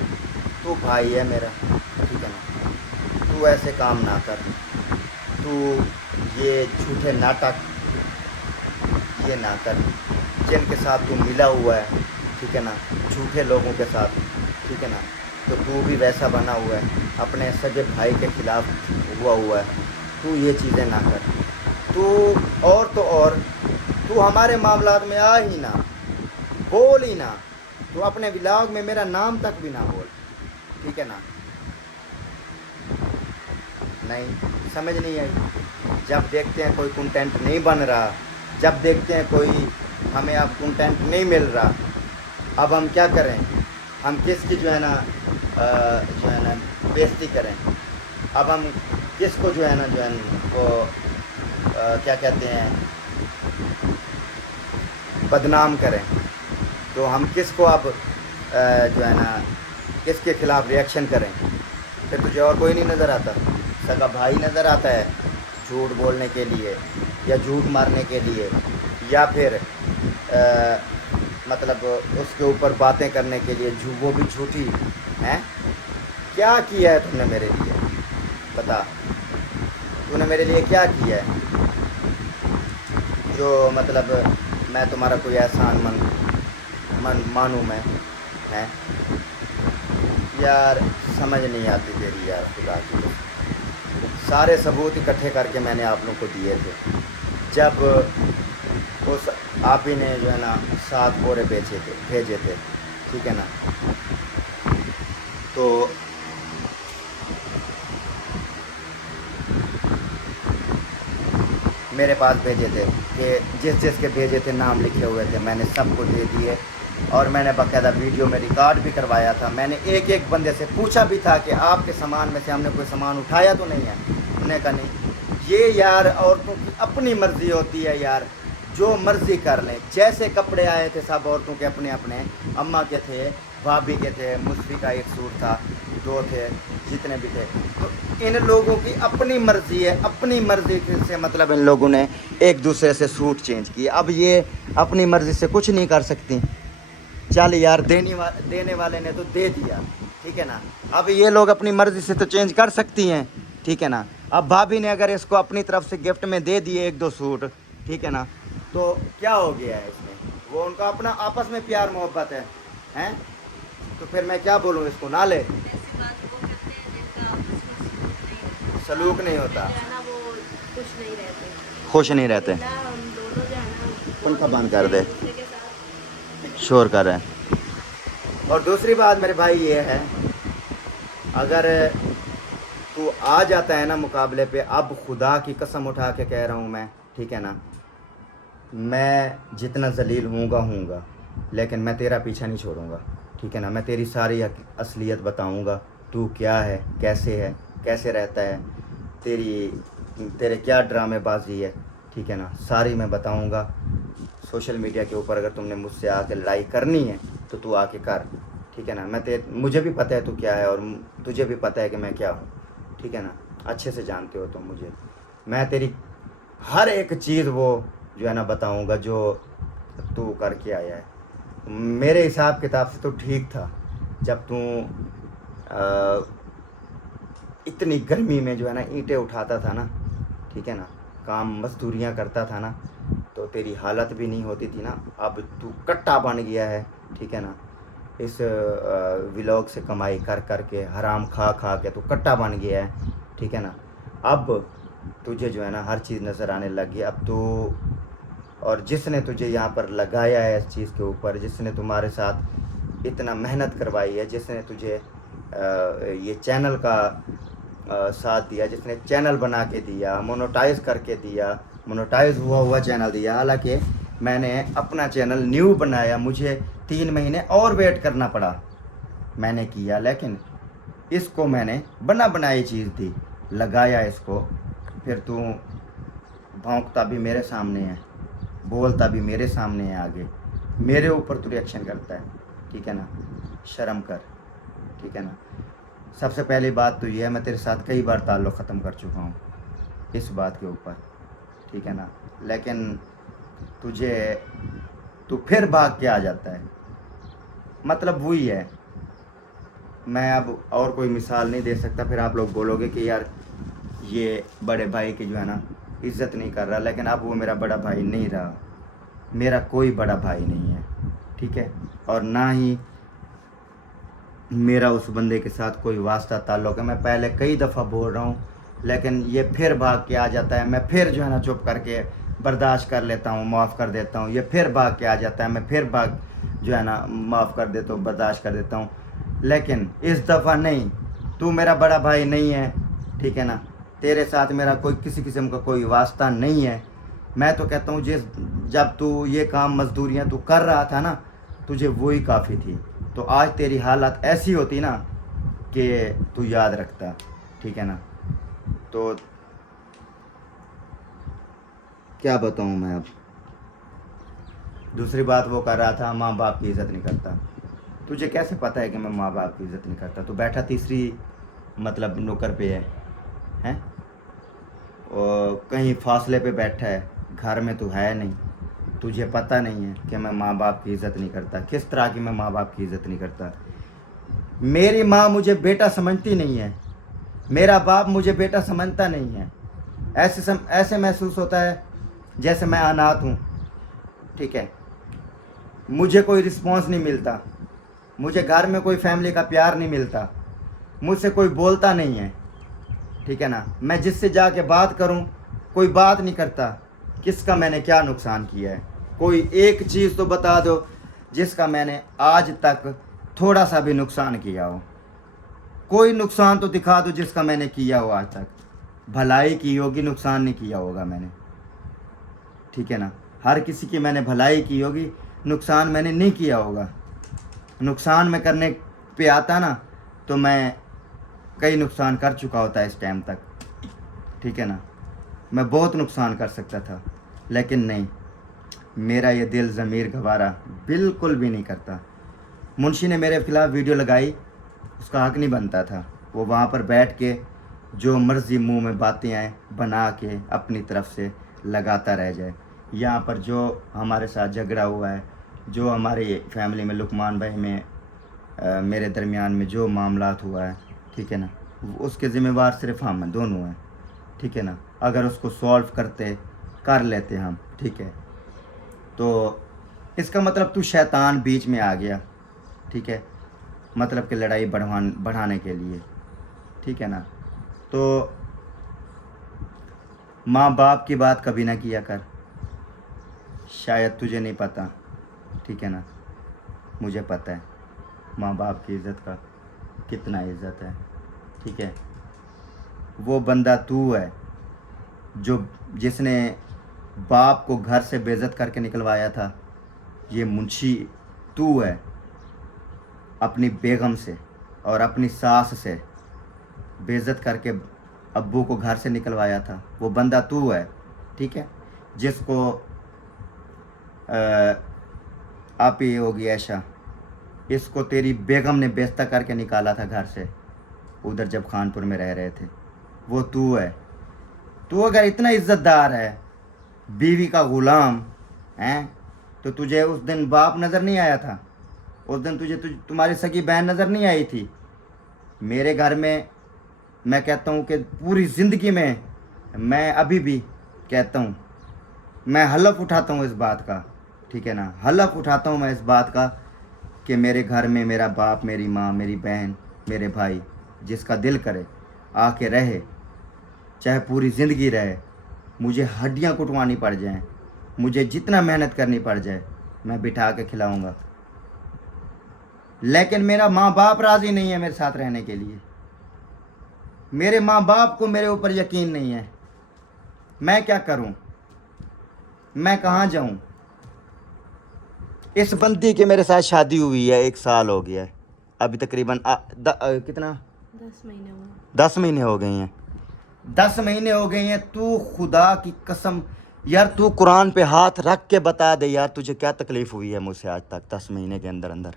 तू भाई है मेरा, ठीक है ना, तू ऐसे काम ना कर, तू ये झूठे नाटक ये ना कर जिनके साथ तू मिला हुआ है, ठीक है ना, झूठे लोगों के साथ, ठीक है ना। तो तू भी वैसा बना हुआ है, अपने सगे भाई के ख़िलाफ़ हुआ है, तू ये चीज़ें ना कर, तू और तो और तू हमारे मामलात में आ ही ना, बोल ही ना, तू अपने व्लॉग में मेरा नाम तक भी ना बोल, ठीक है ना। नहीं समझ नहीं आई। जब देखते हैं कोई कंटेंट नहीं बन रहा, जब देखते हैं कोई हमें अब कंटेंट नहीं मिल रहा, अब हम क्या करें, हम किसकी जो है ना बेइज्जती करें, अब हम किसको जो है ना वो क्या कहते हैं बदनाम करें, तो हम किसको अब जो है ना किसके ख़िलाफ़ रिएक्शन करें। फिर तुझे और कोई नहीं नज़र आता, सगा भाई नज़र आता है झूठ बोलने के लिए या झूठ मारने के लिए, या फिर मतलब उसके ऊपर बातें करने के लिए, वो भी झूठी हैं। क्या किया है तुमने मेरे लिए, बता, तूने मेरे लिए क्या किया है जो मतलब मैं तुम्हारा कोई एहसान मानूँ मैं, हैं यार। समझ नहीं आती तेरी यार, खुदा की कसम। सारे सबूत इकट्ठे करके मैंने आप लोगों को दिए थे, जब उस आप ही ने जो है ना 7 बोरे भेजे थे, ठीक है ना। तो मेरे पास भेजे थे कि जिसके भेजे थे नाम लिखे हुए थे, मैंने सबको दे दिए, और मैंने बाकायदा वीडियो में रिकॉर्ड भी करवाया था। मैंने एक एक बंदे से पूछा भी था कि आपके सामान में से हमने कोई सामान उठाया तो नहीं है। उन्होंने कहा नहीं। ये यार औरतों की अपनी मर्ज़ी होती है यार, जो मर्ज़ी कर लें। जैसे कपड़े आए थे सब औरतों के अपने अपने, अम्मा के थे, भाभी के थे, मुस्फी का एक सूट था, 2 थे, जितने भी थे। तो इन लोगों की अपनी मर्ज़ी है, अपनी मर्ज़ी से मतलब इन लोगों ने एक दूसरे से सूट चेंज किए। अब ये अपनी मर्ज़ी से कुछ नहीं कर सकती। चल यार, देने वाले ने तो दे दिया, ठीक है ना। अब ये लोग अपनी मर्ज़ी से तो चेंज कर सकती हैं, ठीक है ना। अब भाभी ने अगर इसको अपनी तरफ से गिफ्ट में दे दिए 1-2 सूट, ठीक है ना, तो क्या हो गया है इसमें, वो उनका अपना आपस में प्यार मोहब्बत है, हैं। तो फिर मैं क्या बोलूँ इसको, ना ले, सलूक नहीं होता, खुश नहीं रहते। पंखा बंद कर दे, शोर कर रहे हैं। और दूसरी बात मेरे भाई ये है, अगर तू आ जाता है ना मुकाबले पे, अब खुदा की कसम उठा के कह रहा हूँ मैं, ठीक है ना, मैं जितना जलील हूँगा, लेकिन मैं तेरा पीछा नहीं छोड़ूंगा, ठीक है ना। मैं तेरी सारी असलियत बताऊँगा, तू क्या है, कैसे रहता है, तेरे क्या ड्रामेबाजी है, ठीक है ना, सारी मैं बताऊँगा। सोशल मीडिया के ऊपर अगर तुमने मुझसे आके लड़ाई करनी है तो तू आके कर, ठीक है ना। मुझे भी पता है तू क्या है, और तुझे भी पता है कि मैं क्या हूँ, ठीक है ना। अच्छे से जानते हो तुम मुझे। मैं तेरी हर एक चीज़ वो जो है ना बताऊँगा जो तू करके आया है। मेरे हिसाब किताब से तो ठीक था जब तू इतनी गर्मी में जो है ना ईंटें उठाता था ना, ठीक है ना, काम मजदूरियाँ करता था ना, तो तेरी हालत भी नहीं होती थी ना। अब तू कट्टा बन गया है, ठीक है ना। इस व्लॉग से कमाई कर के, हराम खा के तू कट्टा बन गया है, ठीक है ना। अब तुझे जो है ना हर चीज़ नज़र आने लग गई। अब तो और जिसने तुझे यहाँ पर लगाया है इस चीज़ के ऊपर, जिसने तुम्हारे साथ इतना मेहनत करवाई है, जिसने तुझे ये चैनल का साथ दिया, जिसने चैनल बना के दिया, मोनेटाइज करके दिया, मोनेटाइज हुआ चैनल दिया। हालांकि मैंने अपना चैनल न्यू बनाया, मुझे 3 महीने और वेट करना पड़ा, मैंने किया, लेकिन इसको मैंने बनाई चीज़ दी, लगाया इसको। फिर तू भौंकता भी मेरे सामने है, बोलता भी मेरे सामने है, आगे मेरे ऊपर तू रिएक्शन करता है, ठीक है ना। शर्म कर, ठीक है ना। सबसे पहली बात तो ये है, मैं तेरे साथ कई बार ताल्लुक़ ख़त्म कर चुका हूँ इस बात के ऊपर, ठीक है ना। लेकिन तू फिर भाग के आ जाता है, मतलब वही है। मैं अब और कोई मिसाल नहीं दे सकता, फिर आप लोग बोलोगे कि यार ये बड़े भाई की जो है ना इज़्ज़त नहीं कर रहा, लेकिन अब वो मेरा बड़ा भाई नहीं रहा, मेरा कोई बड़ा भाई नहीं है, ठीक है। और ना ही मेरा उस बंदे के साथ कोई वास्ता ताल्लुक़ है। मैं पहले कई दफ़ा बोल रहा हूँ, लेकिन ये फिर भाग के आ जाता है। मैं फिर जो है ना चुप करके बर्दाश्त कर लेता हूँ, माफ़ कर देता हूँ, ये फिर भाग के आ जाता है, मैं फिर भाग जो है ना माफ़ कर देता हूँ, बर्दाश्त कर देता हूँ। लेकिन इस दफ़ा नहीं, तू मेरा बड़ा भाई नहीं है, ठीक है ना। तेरे साथ मेरा कोई किसी किस्म का कोई वास्ता नहीं है। मैं तो कहता हूँ जब तू ये काम मजदूरियाँ तू कर रहा था ना, तुझे वही काफ़ी थी। तो आज तेरी हालत ऐसी होती ना कि तू याद रखता, ठीक है ना। तो क्या बताऊँ मैं अब। दूसरी बात वो कर रहा था माँ बाप की इज़्ज़त नहीं करता। तुझे कैसे पता है कि मैं माँ बाप की इज़्ज़त नहीं करता? तू बैठा तीसरी मतलब नुकर पे हैं, और कहीं फासले पे बैठा है, घर में तू है नहीं, तुझे पता नहीं है कि मैं माँ बाप की इज़्ज़त नहीं करता। किस तरह की मैं माँ बाप की इज़्ज़त नहीं करता? मेरी माँ मुझे बेटा समझती नहीं है, मेरा बाप मुझे बेटा समझता नहीं है। ऐसे महसूस होता है जैसे मैं अनाथ हूँ, ठीक है। मुझे कोई रिस्पॉन्स नहीं मिलता, मुझे घर में कोई फैमिली का प्यार नहीं मिलता, मुझसे कोई बोलता नहीं है, ठीक है ना। मैं जिससे जाके बात करूं कोई बात नहीं करता। किसका मैंने क्या नुकसान किया है? कोई एक चीज़ तो बता दो जिसका मैंने आज तक थोड़ा सा भी नुकसान किया हो। कोई नुकसान तो दिखा दो जिसका मैंने किया हो आज तक। भलाई की होगी, नुकसान नहीं किया होगा मैंने, ठीक है ना। हर किसी की मैंने भलाई की होगी, नुकसान मैंने नहीं किया होगा। नुकसान में करने पे आता ना तो मैं कई नुकसान कर चुका होता है इस टाइम तक, ठीक है ना। मैं बहुत नुकसान कर सकता था, लेकिन नहीं, मेरा ये दिल ज़मीर गवारा बिल्कुल भी नहीं करता। मुंशी ने मेरे ख़िलाफ़ वीडियो लगाई, उसका हक़ नहीं बनता था वो वहाँ पर बैठ के जो मर्ज़ी मुंह में बातें आए बना के अपनी तरफ से लगाता रह जाए। यहाँ पर जो हमारे साथ झगड़ा हुआ है, जो हमारी फैमिली में लुकमान भाई में मेरे दरमियान में जो मामलात हुआ है, ठीक है ना, उसके ज़िम्मेवार सिर्फ हम दोनों हैं, ठीक है ना। अगर उसको सॉल्व कर लेते हम, ठीक है, तो इसका मतलब तू शैतान बीच में आ गया, ठीक है, मतलब कि लड़ाई बढ़ाने के लिए, ठीक है ना। तो माँ बाप की बात कभी ना किया कर, शायद तुझे नहीं पता, ठीक है ना। मुझे पता है माँ बाप की इज़्ज़त का कितना इज़्ज़त है, ठीक है। वो बंदा तू है जिसने बाप को घर से बेइज्जत करके निकलवाया था। ये मुंशी तू है, अपनी बेगम से और अपनी सास से बेइज्जत करके अब्बू को घर से निकलवाया था। वो बंदा तू है, ठीक है, जिसको आप ही होगी ऐशा, इसको तेरी बेगम ने बेइज्जत करके निकाला था घर से, उधर जब खानपुर में रह रहे थे। वो तू है। तू अगर इतना इज़्ज़तदार है, बीवी का ग़ुलाम हैं, तो तुझे उस दिन बाप नज़र नहीं आया था? उस दिन तुम्हारी सगी बहन नज़र नहीं आई थी? मेरे घर में मैं कहता हूँ कि पूरी ज़िंदगी में, मैं अभी भी कहता हूँ, मैं हलफ उठाता हूँ इस बात का, ठीक है ना, हलफ उठाता हूँ मैं इस बात का कि मेरे घर में मेरा बाप, मेरी माँ, मेरी बहन, मेरे भाई, जिसका दिल करे आके रहे, चाहे पूरी ज़िंदगी रहे, मुझे हड्डियाँ कुटवानी पड़ जाएं, मुझे जितना मेहनत करनी पड़ जाए मैं बिठा के खिलाऊंगा, लेकिन मेरा माँ बाप राज़ी नहीं है मेरे साथ रहने के लिए। मेरे माँ बाप को मेरे ऊपर यकीन नहीं है। मैं क्या करूं? मैं कहाँ जाऊं? इस बंदी के मेरे साथ शादी हुई है 1 साल हो गया है, अभी तकरीबन कितना 10 महीने हुए। 10 महीने हो गए हैं। 10 महीने हो गए हैं। तू खुदा की कसम यार, तू कुरान पे हाथ रख के बता दे यार, तुझे क्या तकलीफ हुई है मुझसे आज तक 10 महीने के अंदर अंदर?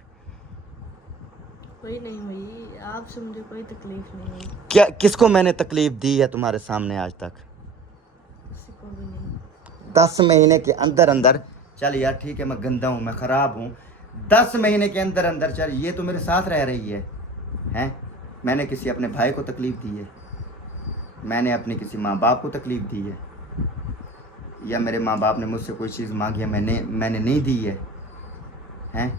कोई नहीं हुई, आपसे मुझे कोई तकलीफ नहीं हुई, क्या किसको मैंने तकलीफ दी है तुम्हारे सामने आज तक? किसी को भी नहीं। 10 महीने के अंदर अंदर, चल यार ठीक है मैं गंदा हूँ, मैं ख़राब हूँ, 10 महीने के अंदर अंदर चल ये तो मेरे साथ रह रही है, हैं? मैंने किसी अपने भाई को तकलीफ़ दी है? मैंने अपने किसी माँ बाप को तकलीफ़ दी है? या मेरे माँ बाप ने मुझसे कोई चीज़ मांगी है मैंने नहीं दी है? हैं?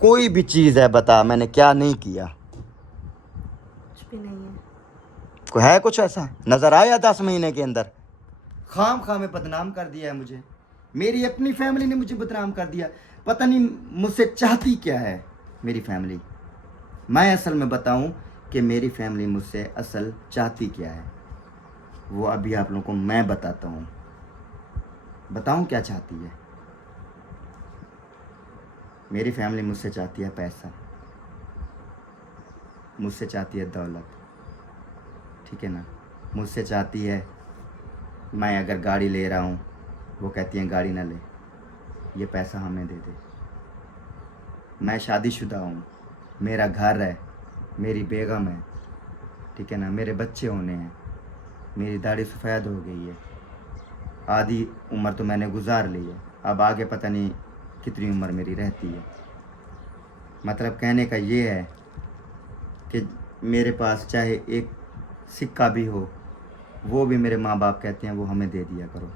कोई भी चीज़ है बता, मैंने क्या नहीं किया? कुछ भी नहीं है। कोई है कुछ ऐसा नज़र आया 10 महीने के अंदर? खाम में बदनाम कर दिया है मुझे, मेरी अपनी फैमिली ने मुझे बदनाम कर दिया। पता नहीं मुझसे चाहती क्या है मेरी फैमिली। मैं असल में बताऊं कि मेरी फैमिली मुझसे असल चाहती क्या है, वो अभी आप लोगों को मैं बताता हूं। बताऊं क्या चाहती है? मेरी फैमिली मुझसे चाहती है पैसा, मुझसे चाहती है दौलत, ठीक है ना? मुझसे चाहती है मैं अगर गाड़ी ले रहा हूँ, वो कहती हैं गाड़ी ना ले, ये पैसा हमें दे दे। मैं शादीशुदा हूँ, मेरा घर है, मेरी बेगम है, ठीक है ना? मेरे बच्चे होने हैं, मेरी दाढ़ी सफ़ेद हो गई है, आधी उम्र तो मैंने गुजार ली है, अब आगे पता नहीं कितनी उम्र मेरी रहती है। मतलब कहने का ये है कि मेरे पास चाहे एक सिक्का भी हो, वो भी मेरे माँ बाप कहते हैं वो हमें दे दिया करो।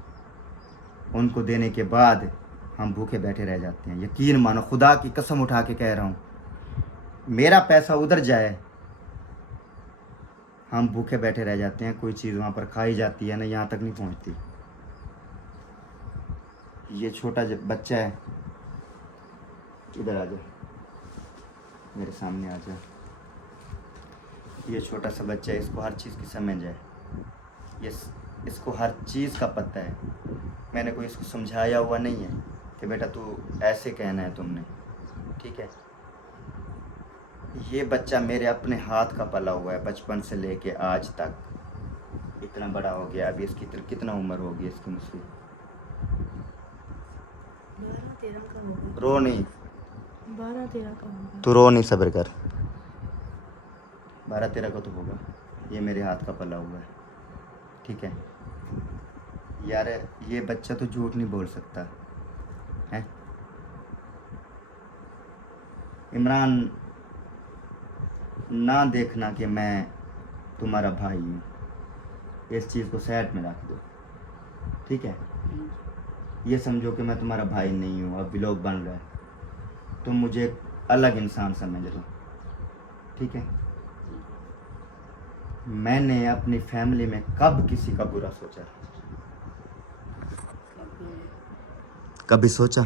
उनको देने के बाद हम भूखे बैठे रह जाते हैं। यकीन मानो, खुदा की कसम उठा के कह रहा हूँ, मेरा पैसा उधर जाए, हम भूखे बैठे रह जाते हैं। कोई चीज़ वहाँ पर खाई जाती है ना, यहाँ तक नहीं पहुँचती। ये छोटा बच्चा है, इधर आ जा, मेरे सामने आ जा। ये छोटा सा बच्चा है, इसको हर चीज़ की समझ है, ये इसको हर चीज़ का पता है। मैंने कोई इसको समझाया हुआ नहीं है कि बेटा तू ऐसे कहना है तुमने, ठीक है? ये बच्चा मेरे अपने हाथ का पला हुआ है, बचपन से लेके आज तक इतना बड़ा हो गया। अभी इसकी कितना उम्र होगी इसकी मुझसे? 12-13 का होगा। रो नहीं, 12-13 का होगा। तू रो नहीं, सब्र कर। 12-13 का तो होगा। ये मेरे हाथ का पला हुआ है, ठीक है यार? ये बच्चा तो झूठ नहीं बोल सकता है। इमरान, ना देखना कि मैं तुम्हारा भाई हूँ, इस चीज़ को साइड में रख दो, ठीक है? ये समझो कि मैं तुम्हारा भाई नहीं हूँ। अब व्लॉग बन रहा है, तुम मुझे एक अलग इंसान समझ रहे हो, ठीक है? मैंने अपनी फैमिली में कब किसी का बुरा सोचा? कभी सोचा?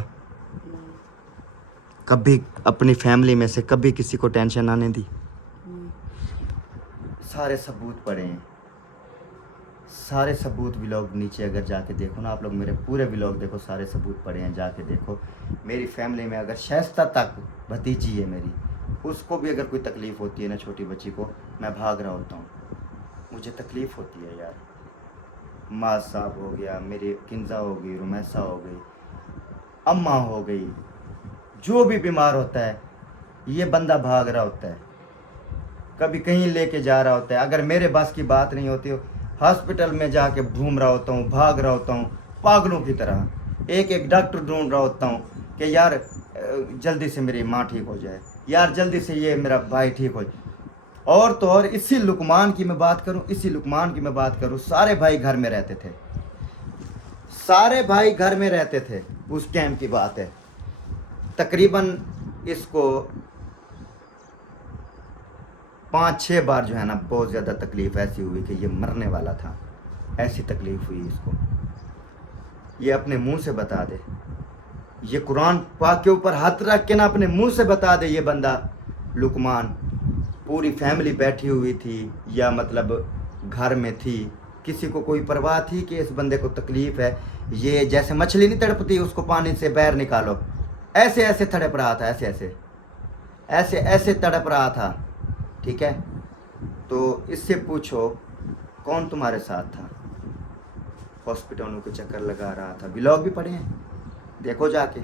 कभी अपनी फैमिली में से कभी किसी को टेंशन आने दी? सारे सबूत पड़े हैं, सारे सबूत। व्लॉग नीचे अगर जाके देखो ना आप लोग, मेरे पूरे व्लॉग देखो, सारे सबूत पड़े हैं, जाके देखो। मेरी फैमिली में अगर शाइस्ता तक भतीजी है मेरी, उसको भी अगर कोई तकलीफ़ होती है ना, छोटी बच्ची को, मैं भाग रहा होता हूँ। मुझे तकलीफ़ होती है यार। माँ साहब हो गया, मेरी किंजा हो गई, रुमैसा हो गई, अम्मा हो गई, जो भी बीमार होता है ये बंदा भाग रहा होता है, कभी कहीं लेके जा रहा होता है। अगर मेरे बस की बात नहीं होती, हॉस्पिटल में जाके घूम रहा होता हूँ, भाग रहा होता हूँ पागलों की तरह। एक डॉक्टर ढूंढ रहा होता हूँ कि यार जल्दी से मेरी माँ ठीक हो जाए, यार जल्दी से ये मेरा भाई ठीक हो जाए। और तो और इसी लुकमान की मैं बात करूँ, सारे भाई घर में रहते थे, सारे भाई घर में रहते थे। उस टाइम की बात है, तकरीबन इसको 5-6 बार जो है ना, बहुत ज़्यादा तकलीफ़ ऐसी हुई कि ये मरने वाला था, ऐसी तकलीफ़ हुई इसको। ये अपने मुंह से बता दे, ये कुरान पाक के ऊपर हाथ रख के ना अपने मुंह से बता दे। ये बंदा लुकमान, पूरी फैमिली बैठी हुई थी या मतलब घर में थी, किसी को कोई परवाह थी कि इस बंदे को तकलीफ़ है? ये जैसे मछली नहीं तड़पती उसको पानी से बाहर निकालो, ऐसे ऐसे तड़प रहा था, ऐसे ऐसे तड़प रहा था। ठीक है, तो इससे पूछो कौन तुम्हारे साथ था? हॉस्पिटलों के चक्कर लगा रहा था, ब्लॉग भी पढ़े हैं, देखो जाके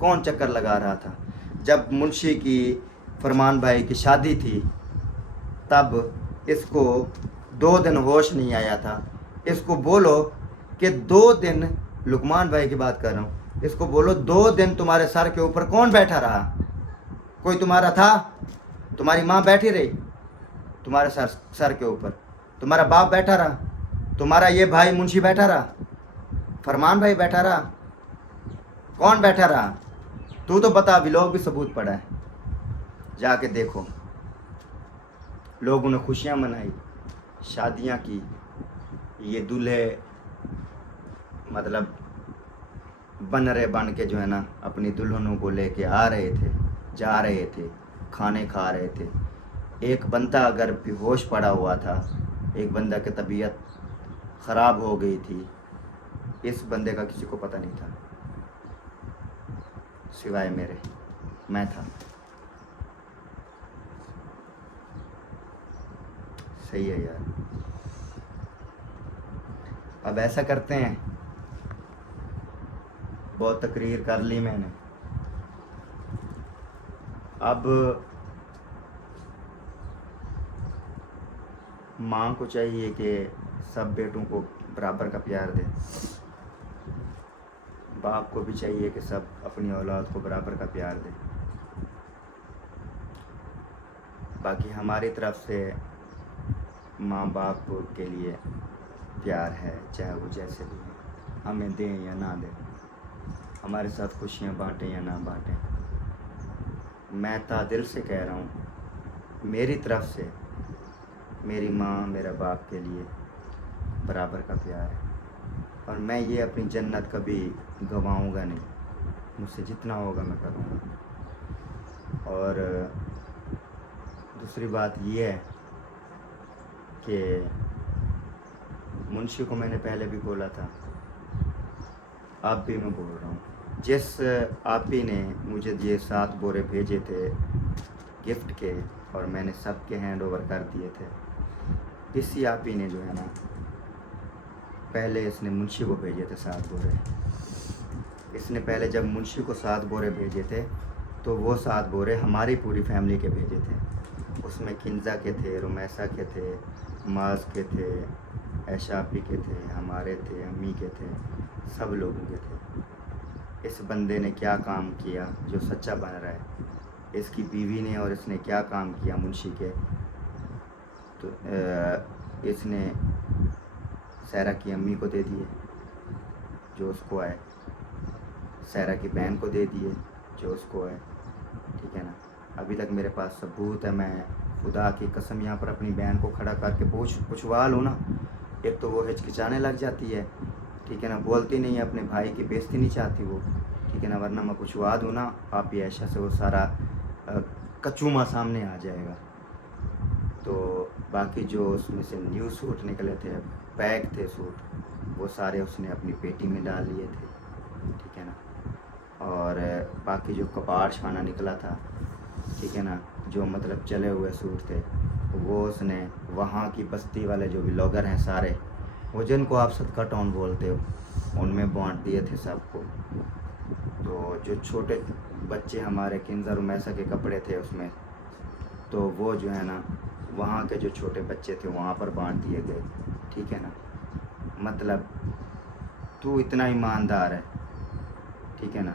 कौन चक्कर लगा रहा था। जब मुंशी की फरमान भाई की शादी थी तब इसको 2 दिन होश नहीं आया था। इसको बोलो कि 2 दिन, लुकमान भाई की बात कर रहा हूँ, इसको बोलो 2 दिन तुम्हारे सर के ऊपर कौन बैठा रहा? कोई तुम्हारा था? तुम्हारी माँ बैठी रही तुम्हारे सर के ऊपर? तुम्हारा बाप बैठा रहा? तुम्हारा ये भाई मुंशी बैठा रहा? फरमान भाई बैठा रहा? कौन बैठा रहा? तू तो बता, व्लॉग भी सबूत पड़ा है, जाके देखो। लोगों ने खुशियाँ मनाई, शादियाँ की, ये दूल्हे मतलब बनरे बन के जो है ना अपनी दुल्हनों को लेके आ रहे थे, जा रहे थे, खाने खा रहे थे। एक बंदा अगर बेहोश पड़ा हुआ था, एक बंदा की तबीयत ख़राब हो गई थी, इस बंदे का किसी को पता नहीं था सिवाय मेरे, मैं था। सही है यार। अब ऐसा करते हैं, बहुत तकरीर कर ली मैंने, अब माँ को चाहिए कि सब बेटों को बराबर का प्यार दे, बाप को भी चाहिए कि सब अपनी औलाद को बराबर का प्यार दे। बाकी हमारी तरफ से माँ बाप के लिए प्यार है, चाहे वो जैसे भी है, हमें दें या ना दें, हमारे साथ खुशियाँ बांटें या ना बांटें। मैं दिल से कह रहा हूँ, मेरी तरफ से मेरी माँ मेरा बाप के लिए बराबर का प्यार है, और मैं ये अपनी जन्नत कभी गंवाऊँगा नहीं, मुझसे जितना होगा मैं करूँगा। और दूसरी बात ये है कि मुंशी को मैंने पहले भी बोला था, अब भी मैं बोल रहा हूँ, जिस आप ही ने मुझे ये 7 बोरे भेजे थे गिफ्ट के और मैंने सब के हैंड ओवर कर दिए थे, इसी आप ही ने जो है ना पहले इसने मुंशी को भेजे थे 7 बोरे। इसने पहले जब मुंशी को 7 बोरे भेजे थे तो वो 7 बोरे हमारी पूरी फैमिली के भेजे थे। उसमें किंजा के थे, रुमैसा के थे, माज के थे, ऐशापी के थे, हमारे थे, अम्मी के थे, सब लोगों के थे। इस बंदे ने क्या काम किया जो सच्चा बन रहा है, इसकी बीवी ने और इसने क्या काम किया मुंशी के, तो इसने सैरा की अम्मी को दे दिए जो उसको आए, सैरा की बहन को दे दिए जो उसको आए, ठीक है ना। अभी तक मेरे पास सबूत है, मैं खुदा की कसम यहाँ पर अपनी बहन को खड़ा करके पूछवा लूँ ना, एक तो वो हिचकिचाने लग जाती है, ठीक है ना, बोलती नहीं है, अपने भाई की बेइज्जती नहीं चाहती वो, ठीक है ना, वरना मैं पूछवा दूँ ना आप ही ऐसा से वो सारा कचूमा सामने आ जाएगा। तो बाकी जो उसमें से न्यू सूट निकले थे, पैक थे सूट, वो सारे उसने अपनी पेटी में डाल लिए थे, ठीक है ना। और बाकी जो कपाड़ छाना निकला था, ठीक है ना, जो मतलब चले हुए सूट थे, वो उसने वहाँ की बस्ती वाले जो व्लॉगर हैं सारे, वो जिनको आप सदका टाउन बोलते हो, उनमें बांट दिए थे सबको। तो जो छोटे बच्चे हमारे किंजा रुमैसा के कपड़े थे उसमें, तो वो जो है ना वहाँ के जो छोटे बच्चे थे वहाँ पर बांट दिए गए, ठीक है ना। मतलब तू इतना ईमानदार है, ठीक है ना,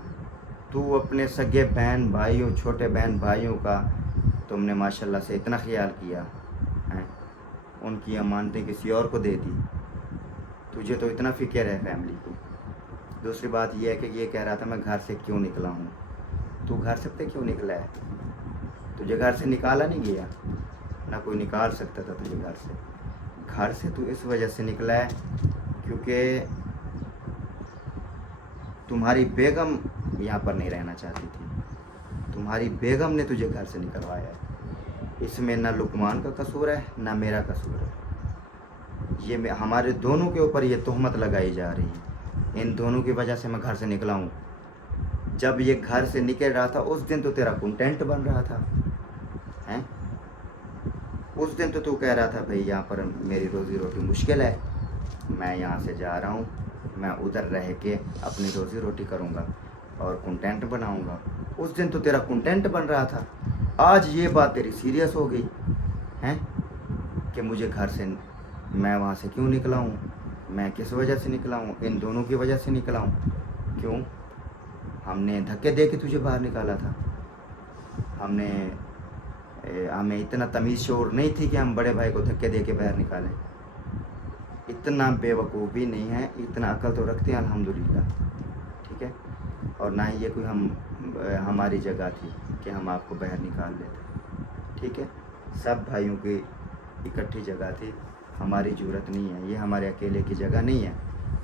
तू अपने सगे बहन भाइयों, छोटे बहन भाइयों का तुमने माशाल्लाह से इतना ख्याल किया है, उनकी अमानतें किसी और को दे दी, तुझे तो इतना फ़िक्र है फैमिली की। दूसरी बात यह है कि ये कह रहा था मैं घर से क्यों निकला हूँ, तू घर से पे क्यों निकला है? तुझे घर से निकाला नहीं गया ना, कोई निकाल सकता था तुझे घर से। घर से तू इस वजह से निकला है क्योंकि तुम्हारी बेगम यहाँ पर नहीं रहना चाहती थी, तुम्हारी बेगम ने तुझे घर से निकलवाया है। इसमें ना लुकमान का कसूर है ना मेरा कसूर है। ये हमारे दोनों के ऊपर ये तोहमत लगाई जा रही है। इन दोनों की वजह से मैं घर से निकला हूँ। जब ये घर से निकल रहा था उस दिन तो तेरा कंटेंट बन रहा था, हैं? उस दिन तो तू कह रहा था भाई यहाँ पर मेरी रोज़ी रोटी मुश्किल है, मैं यहाँ से जा रहा हूँ, मैं उधर रह के अपनी रोज़ी रोटी करूँगा और कंटेंट बनाऊँगा। उस दिन तो तेरा कंटेंट बन रहा था। आज ये बात तेरी सीरियस हो गई हैं कि मुझे घर से, मैं वहाँ से क्यों निकला हूँ, मैं किस वजह से निकला हूँ, इन दोनों की वजह से निकला हूँ। क्यों? हमने धक्के दे के तुझे बाहर निकाला था। हमें इतना तमीज़ शोर नहीं थी कि हम बड़े भाई को धक्के दे के बाहर निकालें। इतना बेवकूफ़ी नहीं है, इतना अकल तो रखते हैं अल्हम्दुलिल्लाह, ठीक है। और ना ही ये कोई हमारी जगह थी कि हम आपको बाहर निकाल लेते, ठीक है। सब भाइयों की इकट्ठी जगह थी, हमारी ज़रूरत नहीं है, ये हमारे अकेले की जगह नहीं है,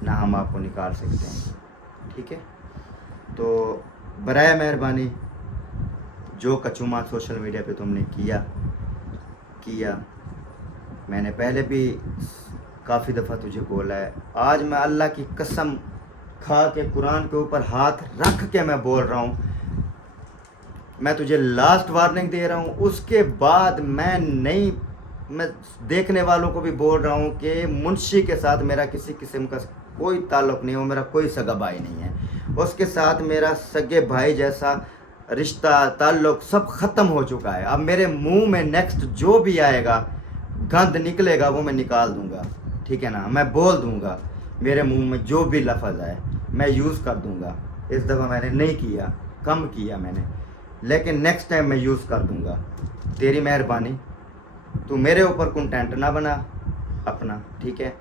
ना हम आपको निकाल सकते हैं, ठीक है। तो बराए मेहरबानी जो कचूमा सोशल मीडिया पे तुमने किया, मैंने पहले भी काफ़ी दफ़ा तुझे बोला है। आज मैं अल्लाह की कसम खा के कुरान के ऊपर हाथ रख के मैं बोल रहा हूँ, मैं तुझे लास्ट वार्निंग दे रहा हूँ। उसके बाद मैं देखने वालों को भी बोल रहा हूँ कि मुंशी के साथ मेरा किसी किस्म का कोई ताल्लुक़ नहीं हो, मेरा कोई सगा भाई नहीं है। उसके साथ मेरा सगे भाई जैसा रिश्ता ताल्लुक़ सब ख़त्म हो चुका है। अब मेरे मुंह में नेक्स्ट जो भी आएगा, गंद निकलेगा, वो मैं निकाल दूंगा, ठीक है ना। मैं बोल दूंगा, मेरे मुंह में जो भी लफ्ज़ आए मैं यूज़ कर दूंगा। इस दफ़ा मैंने नहीं किया, कम किया मैंने, लेकिन नेक्स्ट टाइम मैं यूज़ कर दूंगा। तेरी मेहरबानी, तू मेरे ऊपर कंटेंट ना बना अपना, ठीक है।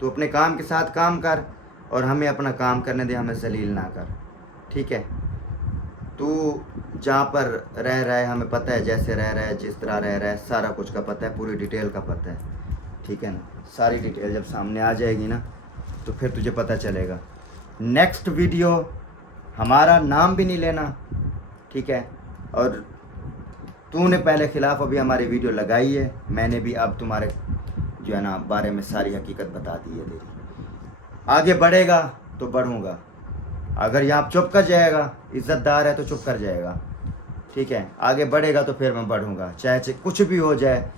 तू अपने काम के साथ काम कर और हमें अपना काम करने दे, हमें जलील ना कर, ठीक है। तू जहाँ पर रह रहा है हमें पता है, जैसे रह रहा है, जिस तरह रह रहा है, सारा कुछ का पता है, पूरी डिटेल का पता है, ठीक है ना। सारी डिटेल जब सामने आ जाएगी ना तो फिर तुझे पता चलेगा। नेक्स्ट वीडियो हमारा नाम भी नहीं लेना, ठीक है। और तूने पहले ख़िलाफ़ अभी हमारी वीडियो लगाई है, मैंने भी अब तुम्हारे जो है ना बारे में सारी हकीकत बता दी है तेरी। आगे बढ़ेगा तो बढ़ूँगा, अगर यहाँ चुप कर जाएगा, इज़्ज़तदार है तो चुप कर जाएगा, ठीक है। आगे बढ़ेगा तो फिर मैं बढ़ूँगा, चाहे कुछ भी हो जाए,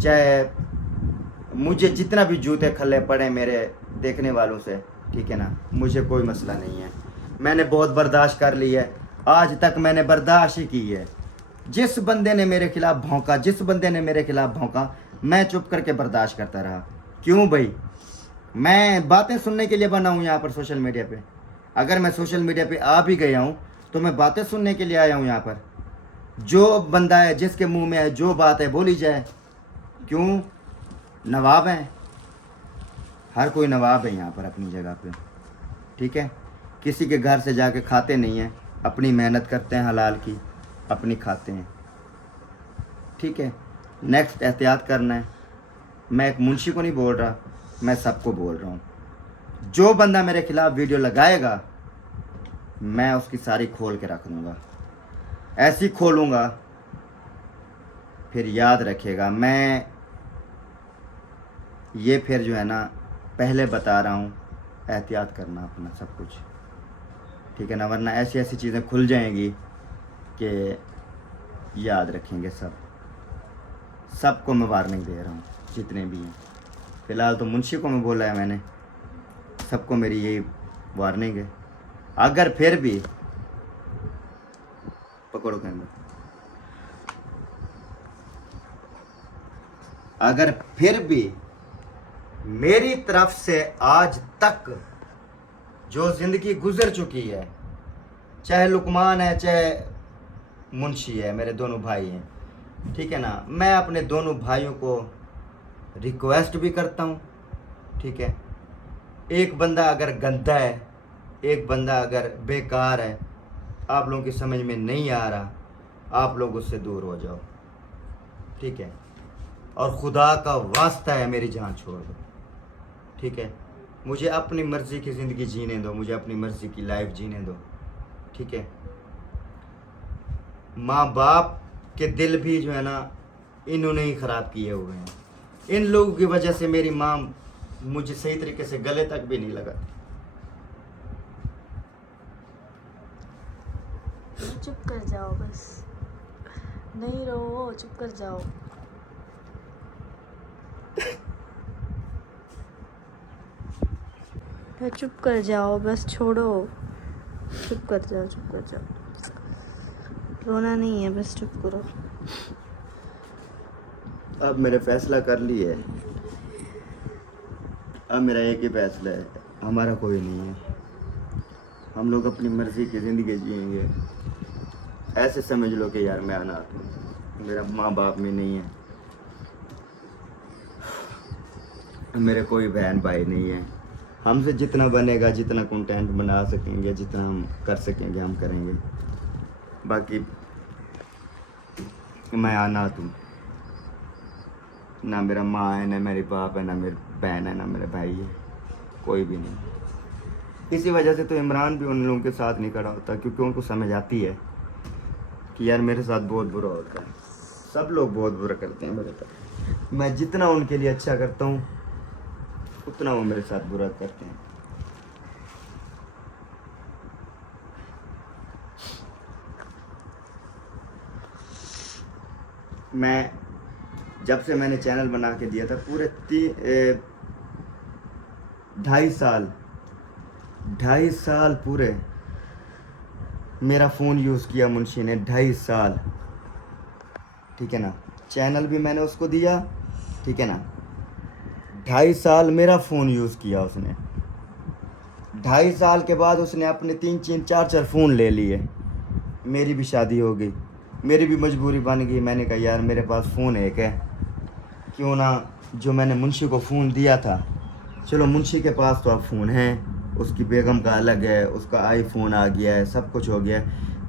चाहे मुझे जितना भी जूते खल्ले पड़े मेरे देखने वालों से, ठीक है ना, मुझे कोई मसला नहीं है। मैंने बहुत बर्दाश्त कर ली है, आज तक मैंने बर्दाश्त ही की है। जिस बंदे ने मेरे खिलाफ़ भौंका, मैं चुप करके बर्दाश्त करता रहा। क्यों भाई? मैं बातें सुनने के लिए बना हूँ यहाँ पर सोशल मीडिया पे। अगर मैं सोशल मीडिया पे आ भी गया हूँ तो मैं बातें सुनने के लिए आया हूँ यहाँ पर। जो बंदा है, जिसके मुंह में है जो बात है बोली जाए। क्यों? नवाब हैं, हर कोई नवाब है यहाँ पर अपनी जगह पे, ठीक है। किसी के घर से जाके खाते नहीं हैं, अपनी मेहनत करते हैं हलाल की, अपनी खाते हैं, ठीक है। नेक्स्ट एहतियात करना है। मैं एक मुंशी को नहीं बोल रहा, मैं सबको बोल रहा हूँ। जो बंदा मेरे खिलाफ़ वीडियो लगाएगा मैं उसकी सारी खोल के रख दूँगा, ऐसी खोलूँगा फिर याद रखेगा। मैं ये फिर जो है ना पहले बता रहा हूँ, एहतियात करना अपना सब कुछ, ठीक है ना, वरना ऐसी ऐसी चीज़ें खुल जाएंगी कि याद रखेंगे सबको मैं वार्निंग दे रहा हूँ, जितने भी हैं। फ़िलहाल तो मुंशी को मैं बोला है मैंने, सबको मेरी यही वार्निंग है। अगर फिर भी पकड़ो कैमरा, अगर फिर भी मेरी तरफ से आज तक जो ज़िंदगी गुजर चुकी है, चाहे लुकमान है चाहे मुंशी है, मेरे दोनों भाई हैं, ठीक है ना, मैं अपने दोनों भाइयों को रिक्वेस्ट भी करता हूँ, ठीक है। एक बंदा अगर गंदा है, एक बंदा अगर बेकार है, आप लोगों की समझ में नहीं आ रहा, आप लोग उससे दूर हो जाओ, ठीक है। और खुदा का वास्ता है मेरी जान छोड़ दो, ठीक है। मुझे अपनी मर्ज़ी की ज़िंदगी जीने दो, मुझे अपनी मर्ज़ी की लाइफ जीने दो, ठीक है। माँ बाप के दिल भी जो है ना इन्होंने ही ख़राब किए हुए हैं। इन लोगों की वजह से मेरी माँ मुझे सही तरीके से गले तक भी नहीं लगा। चुप कर जाओ बस, नहीं रो, चुप कर जाओ। चुप कर जाओ बस, छोड़ो, चुप कर जाओ, चुप कर जाओ, रोना नहीं है, बस चुप करो। अब मैंने फैसला कर लिया है, अब मेरा एक ही फैसला है, हमारा कोई नहीं है। हम लोग अपनी मर्ज़ी की ज़िंदगी जिएंगे। ऐसे समझ लो कि यार मैं अनाथ हूँ, मेरा माँ बाप में नहीं है, मेरे कोई बहन भाई नहीं है। हमसे जितना बनेगा, जितना कंटेंट बना सकेंगे, जितना हम कर सकेंगे हम करेंगे। बाकी मैं अनाथ हूँ, ना मेरा माँ है, ना मेरे बाप है, ना मेरी बहन है, ना मेरा भाई है, कोई भी नहीं। इसी वजह से तो इमरान भी उन लोगों के साथ नहीं खड़ा होता, क्योंकि उनको समझ आती है कि यार मेरे साथ बहुत बुरा होता है। सब लोग बहुत बुरा करते हैं मेरे साथ। मैं जितना उनके लिए अच्छा करता हूँ उतना वो मेरे साथ बुरा करते हैं। मैं जब से मैंने चैनल बना के दिया था, पूरे 2.5 साल पूरे मेरा फ़ोन यूज़ किया मुंशी ने, 2.5 साल, ठीक है ना। चैनल भी मैंने उसको दिया, ठीक है ना। 2.5 साल मेरा फ़ोन यूज़ किया उसने। 2.5 साल के बाद उसने अपने 3-4 फ़ोन ले लिए। मेरी भी शादी हो गई, मेरी भी मजबूरी बन गई। मैंने कहा यार मेरे पास फ़ोन एक है, क्यों ना जो मैंने मुंशी को फ़ोन दिया था, चलो मुंशी के पास तो अब फ़ोन है, उसकी बेगम का अलग है, उसका आईफोन आ गया है, सब कुछ हो गया है।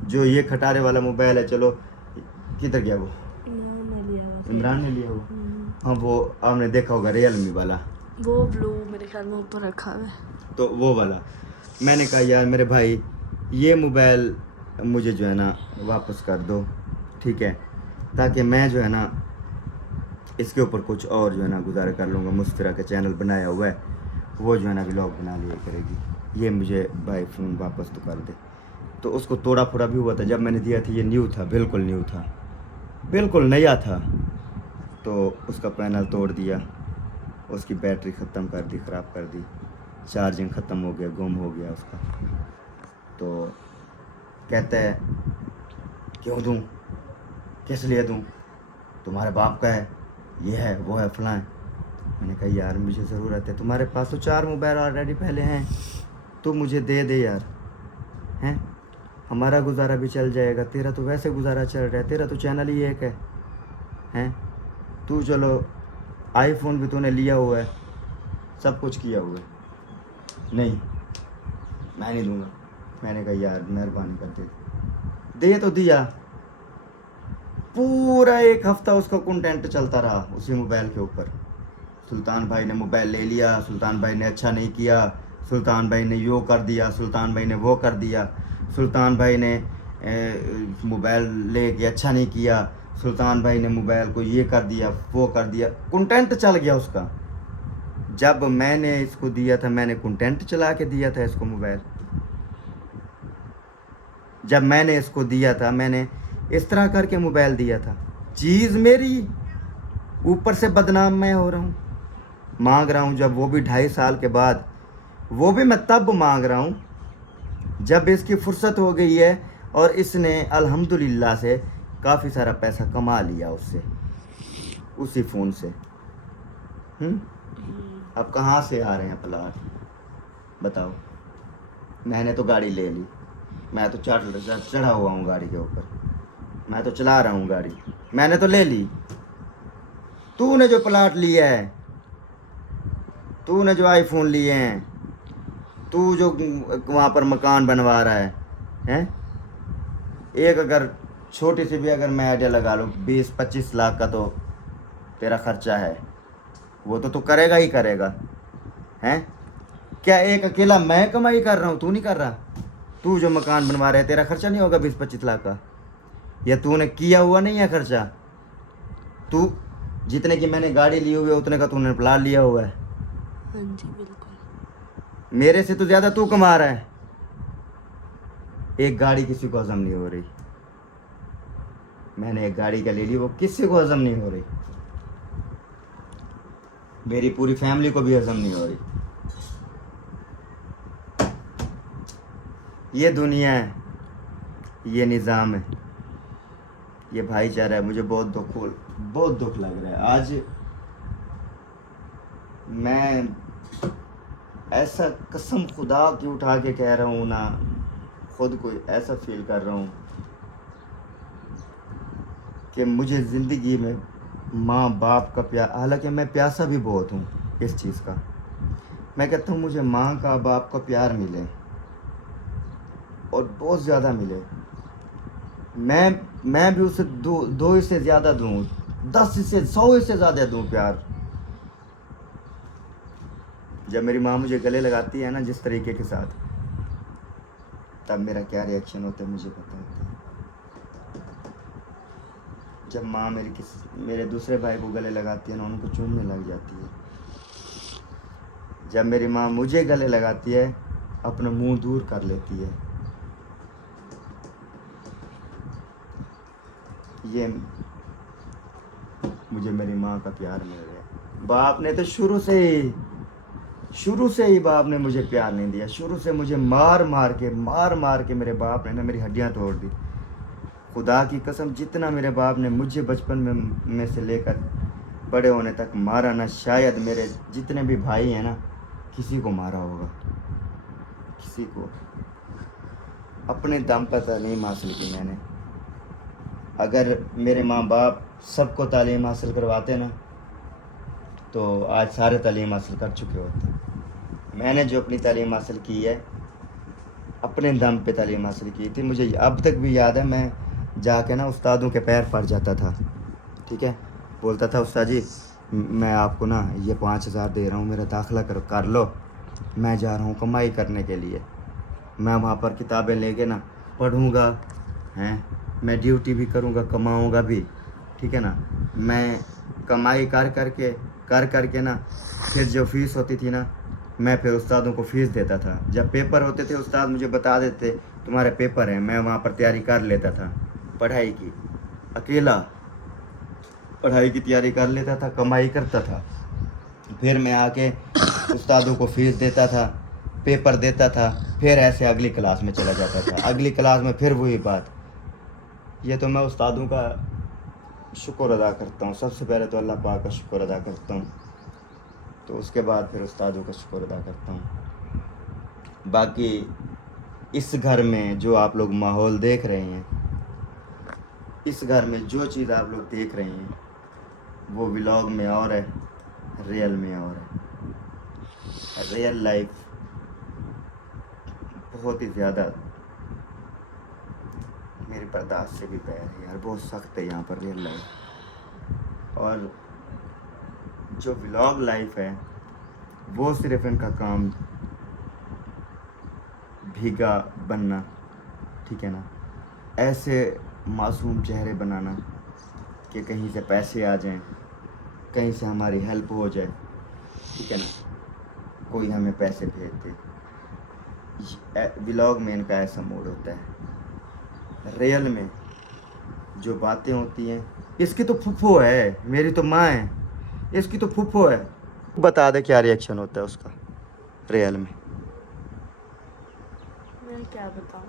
जो ये खटारे वाला मोबाइल है, चलो किधर गया वो, इमरान ने लिया वो। हाँ वो आपने देखा होगा, रियलमी वाला, वो ब्लू मेरे ख्याल में ऊपर रखा हुआ है, तो वो वाला। मैंने कहा यार मेरे भाई ये मोबाइल मुझे जो है ना वापस कर दो, ठीक है, ताकि मैं जो है ना इसके ऊपर कुछ और जो है ना गुजारा कर लूँगा। मुस्फिरा का चैनल बनाया हुआ है, वो जो है ना व्लॉग बना लिया करेगी। ये मुझे भाई फ़ोन वापस तो कर दे। तो उसको तोड़ा फोड़ा भी हुआ था जब मैंने दिया था, ये न्यू था, बिल्कुल न्यू था, बिल्कुल नया था। तो उसका पैनल तोड़ दिया, उसकी बैटरी ख़त्म कर दी, ख़राब कर दी, चार्जिंग ख़त्म हो गया, गुम हो गया उसका। तो कहता है क्यों दूँ, किस लिए दूँ, तुम्हारे बाप का है, ये है वो है फलां है। मैंने कहा यार मुझे ज़रूरत है, तुम्हारे पास तो 4 मोबाइल ऑलरेडी पहले हैं, तो मुझे दे दे यार, हैं, हमारा गुजारा भी चल जाएगा। तेरा तो वैसे गुजारा चल रहा है, तेरा तो चैनल ही एक है, हैं। तू चलो आईफोन भी तूने लिया हुआ है, सब कुछ किया हुआ है, नहीं मैं नहीं दूँगा। मैंने कहा यार मेहरबानी कर दे तो दिया। पूरा 1 हफ़्ता उसका कंटेंट चलता रहा उसी मोबाइल के ऊपर। सुल्तान भाई ने मोबाइल ले लिया, सुल्तान भाई ने अच्छा नहीं किया, सुल्तान भाई ने यो कर दिया, सुल्तान भाई ने वो कर दिया, सुल्तान भाई ने मोबाइल ले के अच्छा नहीं किया, सुल्तान भाई ने मोबाइल को ये कर दिया वो कर दिया। कंटेंट चल गया उसका। जब मैंने इसको दिया था, मैंने कंटेंट चला के दिया था इसको मोबाइल। जब मैंने इसको दिया था, मैंने इस तरह करके मोबाइल दिया था। चीज़ मेरी, ऊपर से बदनाम मैं हो रहा हूँ, मांग रहा हूँ। जब वो भी 2.5 साल के बाद, वो भी मैं तब मांग रहा हूँ जब इसकी फुर्सत हो गई है और इसने अल्हम्दुलिल्लाह से काफ़ी सारा पैसा कमा लिया उससे, उसी फ़ोन से। अब कहाँ से आ रहे हैं प्लाट, बताओ। मैंने तो गाड़ी ले ली, मैं तो चढ़ा हुआ हूँ गाड़ी के ऊपर, मैं तो चला रहा हूँ गाड़ी, मैंने तो ले ली। तूने जो प्लाट लिया है, तूने जो आईफोन लिए हैं, तू जो वहाँ पर मकान बनवा रहा है, हैं? एक अगर छोटी सी भी अगर मैं आइडिया लगा लूँ 20-25 लाख का तो तेरा खर्चा है, वो तो तू करेगा ही करेगा, हैं? क्या एक अकेला मैं कमाई कर रहा हूँ, तू नहीं कर रहा? तू जो मकान बनवा रहा है तेरा खर्चा नहीं होगा 20-25 लाख का? या तूने किया हुआ नहीं है खर्चा? तू जितने की मैंने गाड़ी ली हुई है उतने का तूने प्लाट लिया हुआ है। हाँ जी बिल्कुल। मेरे से तो ज्यादा तू कमा रहा है। एक गाड़ी किसी को हजम नहीं हो रही। मैंने एक गाड़ी का ले ली, वो किसी को हजम नहीं हो रही। मेरी पूरी फैमिली को भी हजम नहीं हो रही। ये दुनिया है, ये निज़ाम है, ये भाईचारा है। मुझे बहुत दुख लग रहा है आज। मैं ऐसा कसम खुदा की उठा के कह रहा हूँ ना, खुद को ऐसा फील कर रहा हूँ कि मुझे ज़िंदगी में माँ बाप का प्यार, हालांकि मैं प्यासा भी बहुत हूँ इस चीज़ का। मैं कहता हूँ मुझे माँ का बाप का प्यार मिले और बहुत ज़्यादा मिले। मैं भी उसे दो इससे ज़्यादा दूँ, 10 इससे 100 इससे ज़्यादा दूँ प्यार। जब मेरी माँ मुझे गले लगाती है ना जिस तरीके के साथ, तब मेरा क्या रिएक्शन होता है मुझे पता होता है। जब माँ मेरे दूसरे भाई को गले लगाती है ना, उनको चूमने लग जाती है। जब मेरी माँ मुझे गले लगाती है, अपना मुंह दूर कर लेती है। ये मुझे मेरी माँ का प्यार मिल गया। बाप ने तो शुरू से ही बाप ने मुझे प्यार नहीं दिया। शुरू से मुझे मार मार के मेरे बाप ने ना मेरी हड्डियाँ तोड़ दी। खुदा की कसम, जितना मेरे बाप ने मुझे बचपन में से लेकर बड़े होने तक मारा ना, शायद मेरे जितने भी भाई हैं ना, किसी को मारा होगा। किसी को अपने दम पर तालीम हासिल की मैंने। अगर मेरे माँ बाप सबको तालीम हासिल करवाते ना, तो आज सारे तालीम हासिल कर चुके होते। मैंने जो अपनी तालीम हासिल की है, अपने दम पे तालीम हासिल की थी। मुझे अब तक भी याद है, मैं जाके ना उस्तादों के पैर पड़ जाता था। ठीक है, बोलता था उस्ताद जी मैं आपको ना ये 5,000 दे रहा हूँ, मेरा दाखिला कर लो, मैं जा रहा हूँ कमाई करने के लिए। मैं वहाँ पर किताबें लेके ना पढ़ूँगा, हैं, मैं ड्यूटी भी करूँगा, कमाऊँगा भी। ठीक है ना, मैं कमाई कर करके ना, फिर जो फ़ीस होती थी ना, मैं फिर उस्तादों को फ़ीस देता था। जब पेपर होते थे उस्ताद मुझे बता देते तुम्हारे पेपर हैं, मैं वहाँ पर तैयारी कर लेता था। पढ़ाई की अकेला पढ़ाई की तैयारी कर लेता था, कमाई करता था। फिर मैं आके उस्तादों को फ़ीस देता था, पेपर देता था, फिर ऐसे अगली क्लास में चला जाता था। अगली क्लास में फिर वही बात। ये तो मैं उस्तादों का शुक्र अदा करता हूँ। सबसे पहले तो अल्लाह पाक का शुक्र अदा करता हूँ, तो उसके बाद फिर उस्तादों का शुक्र अदा करता हूँ। बाकी इस घर में जो आप लोग माहौल देख रहे हैं, इस घर में जो चीज़ आप लोग देख रहे हैं, वो व्लॉग में और है, रियल में और है। रियल लाइफ बहुत ही ज़्यादा मेरी बर्दाश्त से भी पैर है यार, बहुत सख्त है यहाँ पर रियल लाइफ। और जो व्लॉग लाइफ है, वो सिर्फ इनका काम भीगा बनना, ठीक है ना, ऐसे मासूम चेहरे बनाना कि कहीं से पैसे आ जाएं, कहीं से हमारी हेल्प हो जाए, ठीक है ना, कोई हमें पैसे भेज दे। व्लॉग में इनका ऐसा मूड होता है। रियल में जो बातें होती हैं, इसकी तो फुफ्फो है, मेरी तो माँ है, इसकी तो फुफ्फो है। बता दे क्या रिएक्शन होता है उसका रियल में। मैं क्या बताऊँ।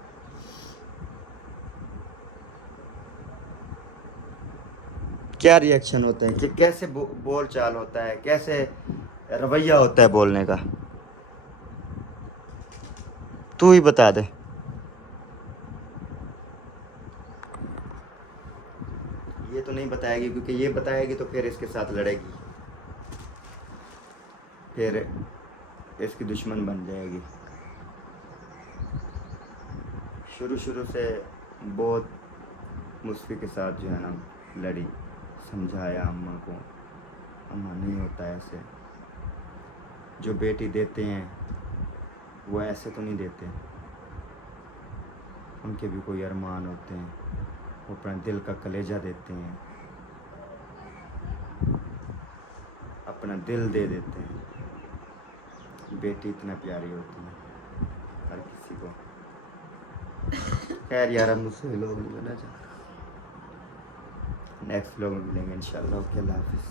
क्या रिएक्शन होता है कि कैसे बोल चाल होता है, कैसे रवैया होता है बोलने का, तू ही बता दे। ये तो नहीं बताएगी, क्योंकि ये बताएगी तो फिर इसके साथ लड़ेगी, फिर इसकी दुश्मन बन जाएगी। शुरू से बहुत मुस्फी के साथ जो है ना लड़ी, समझाया अम्मा को, अम्मा नहीं होता ऐसे, जो बेटी देते हैं वो ऐसे तो नहीं देते, उनके भी कोई अरमान होते हैं, वो अपना दिल का कलेजा देते हैं, अपना दिल दे देते हैं। बेटी इतना प्यारी होती है हर किसी को। खैर यार, अब मुझसे लोग नहीं बना चाहता। नेक्स्ट व्लॉग में मिलेंगे इंशाल्लाह। ओके, अल्लाह हाफिज़।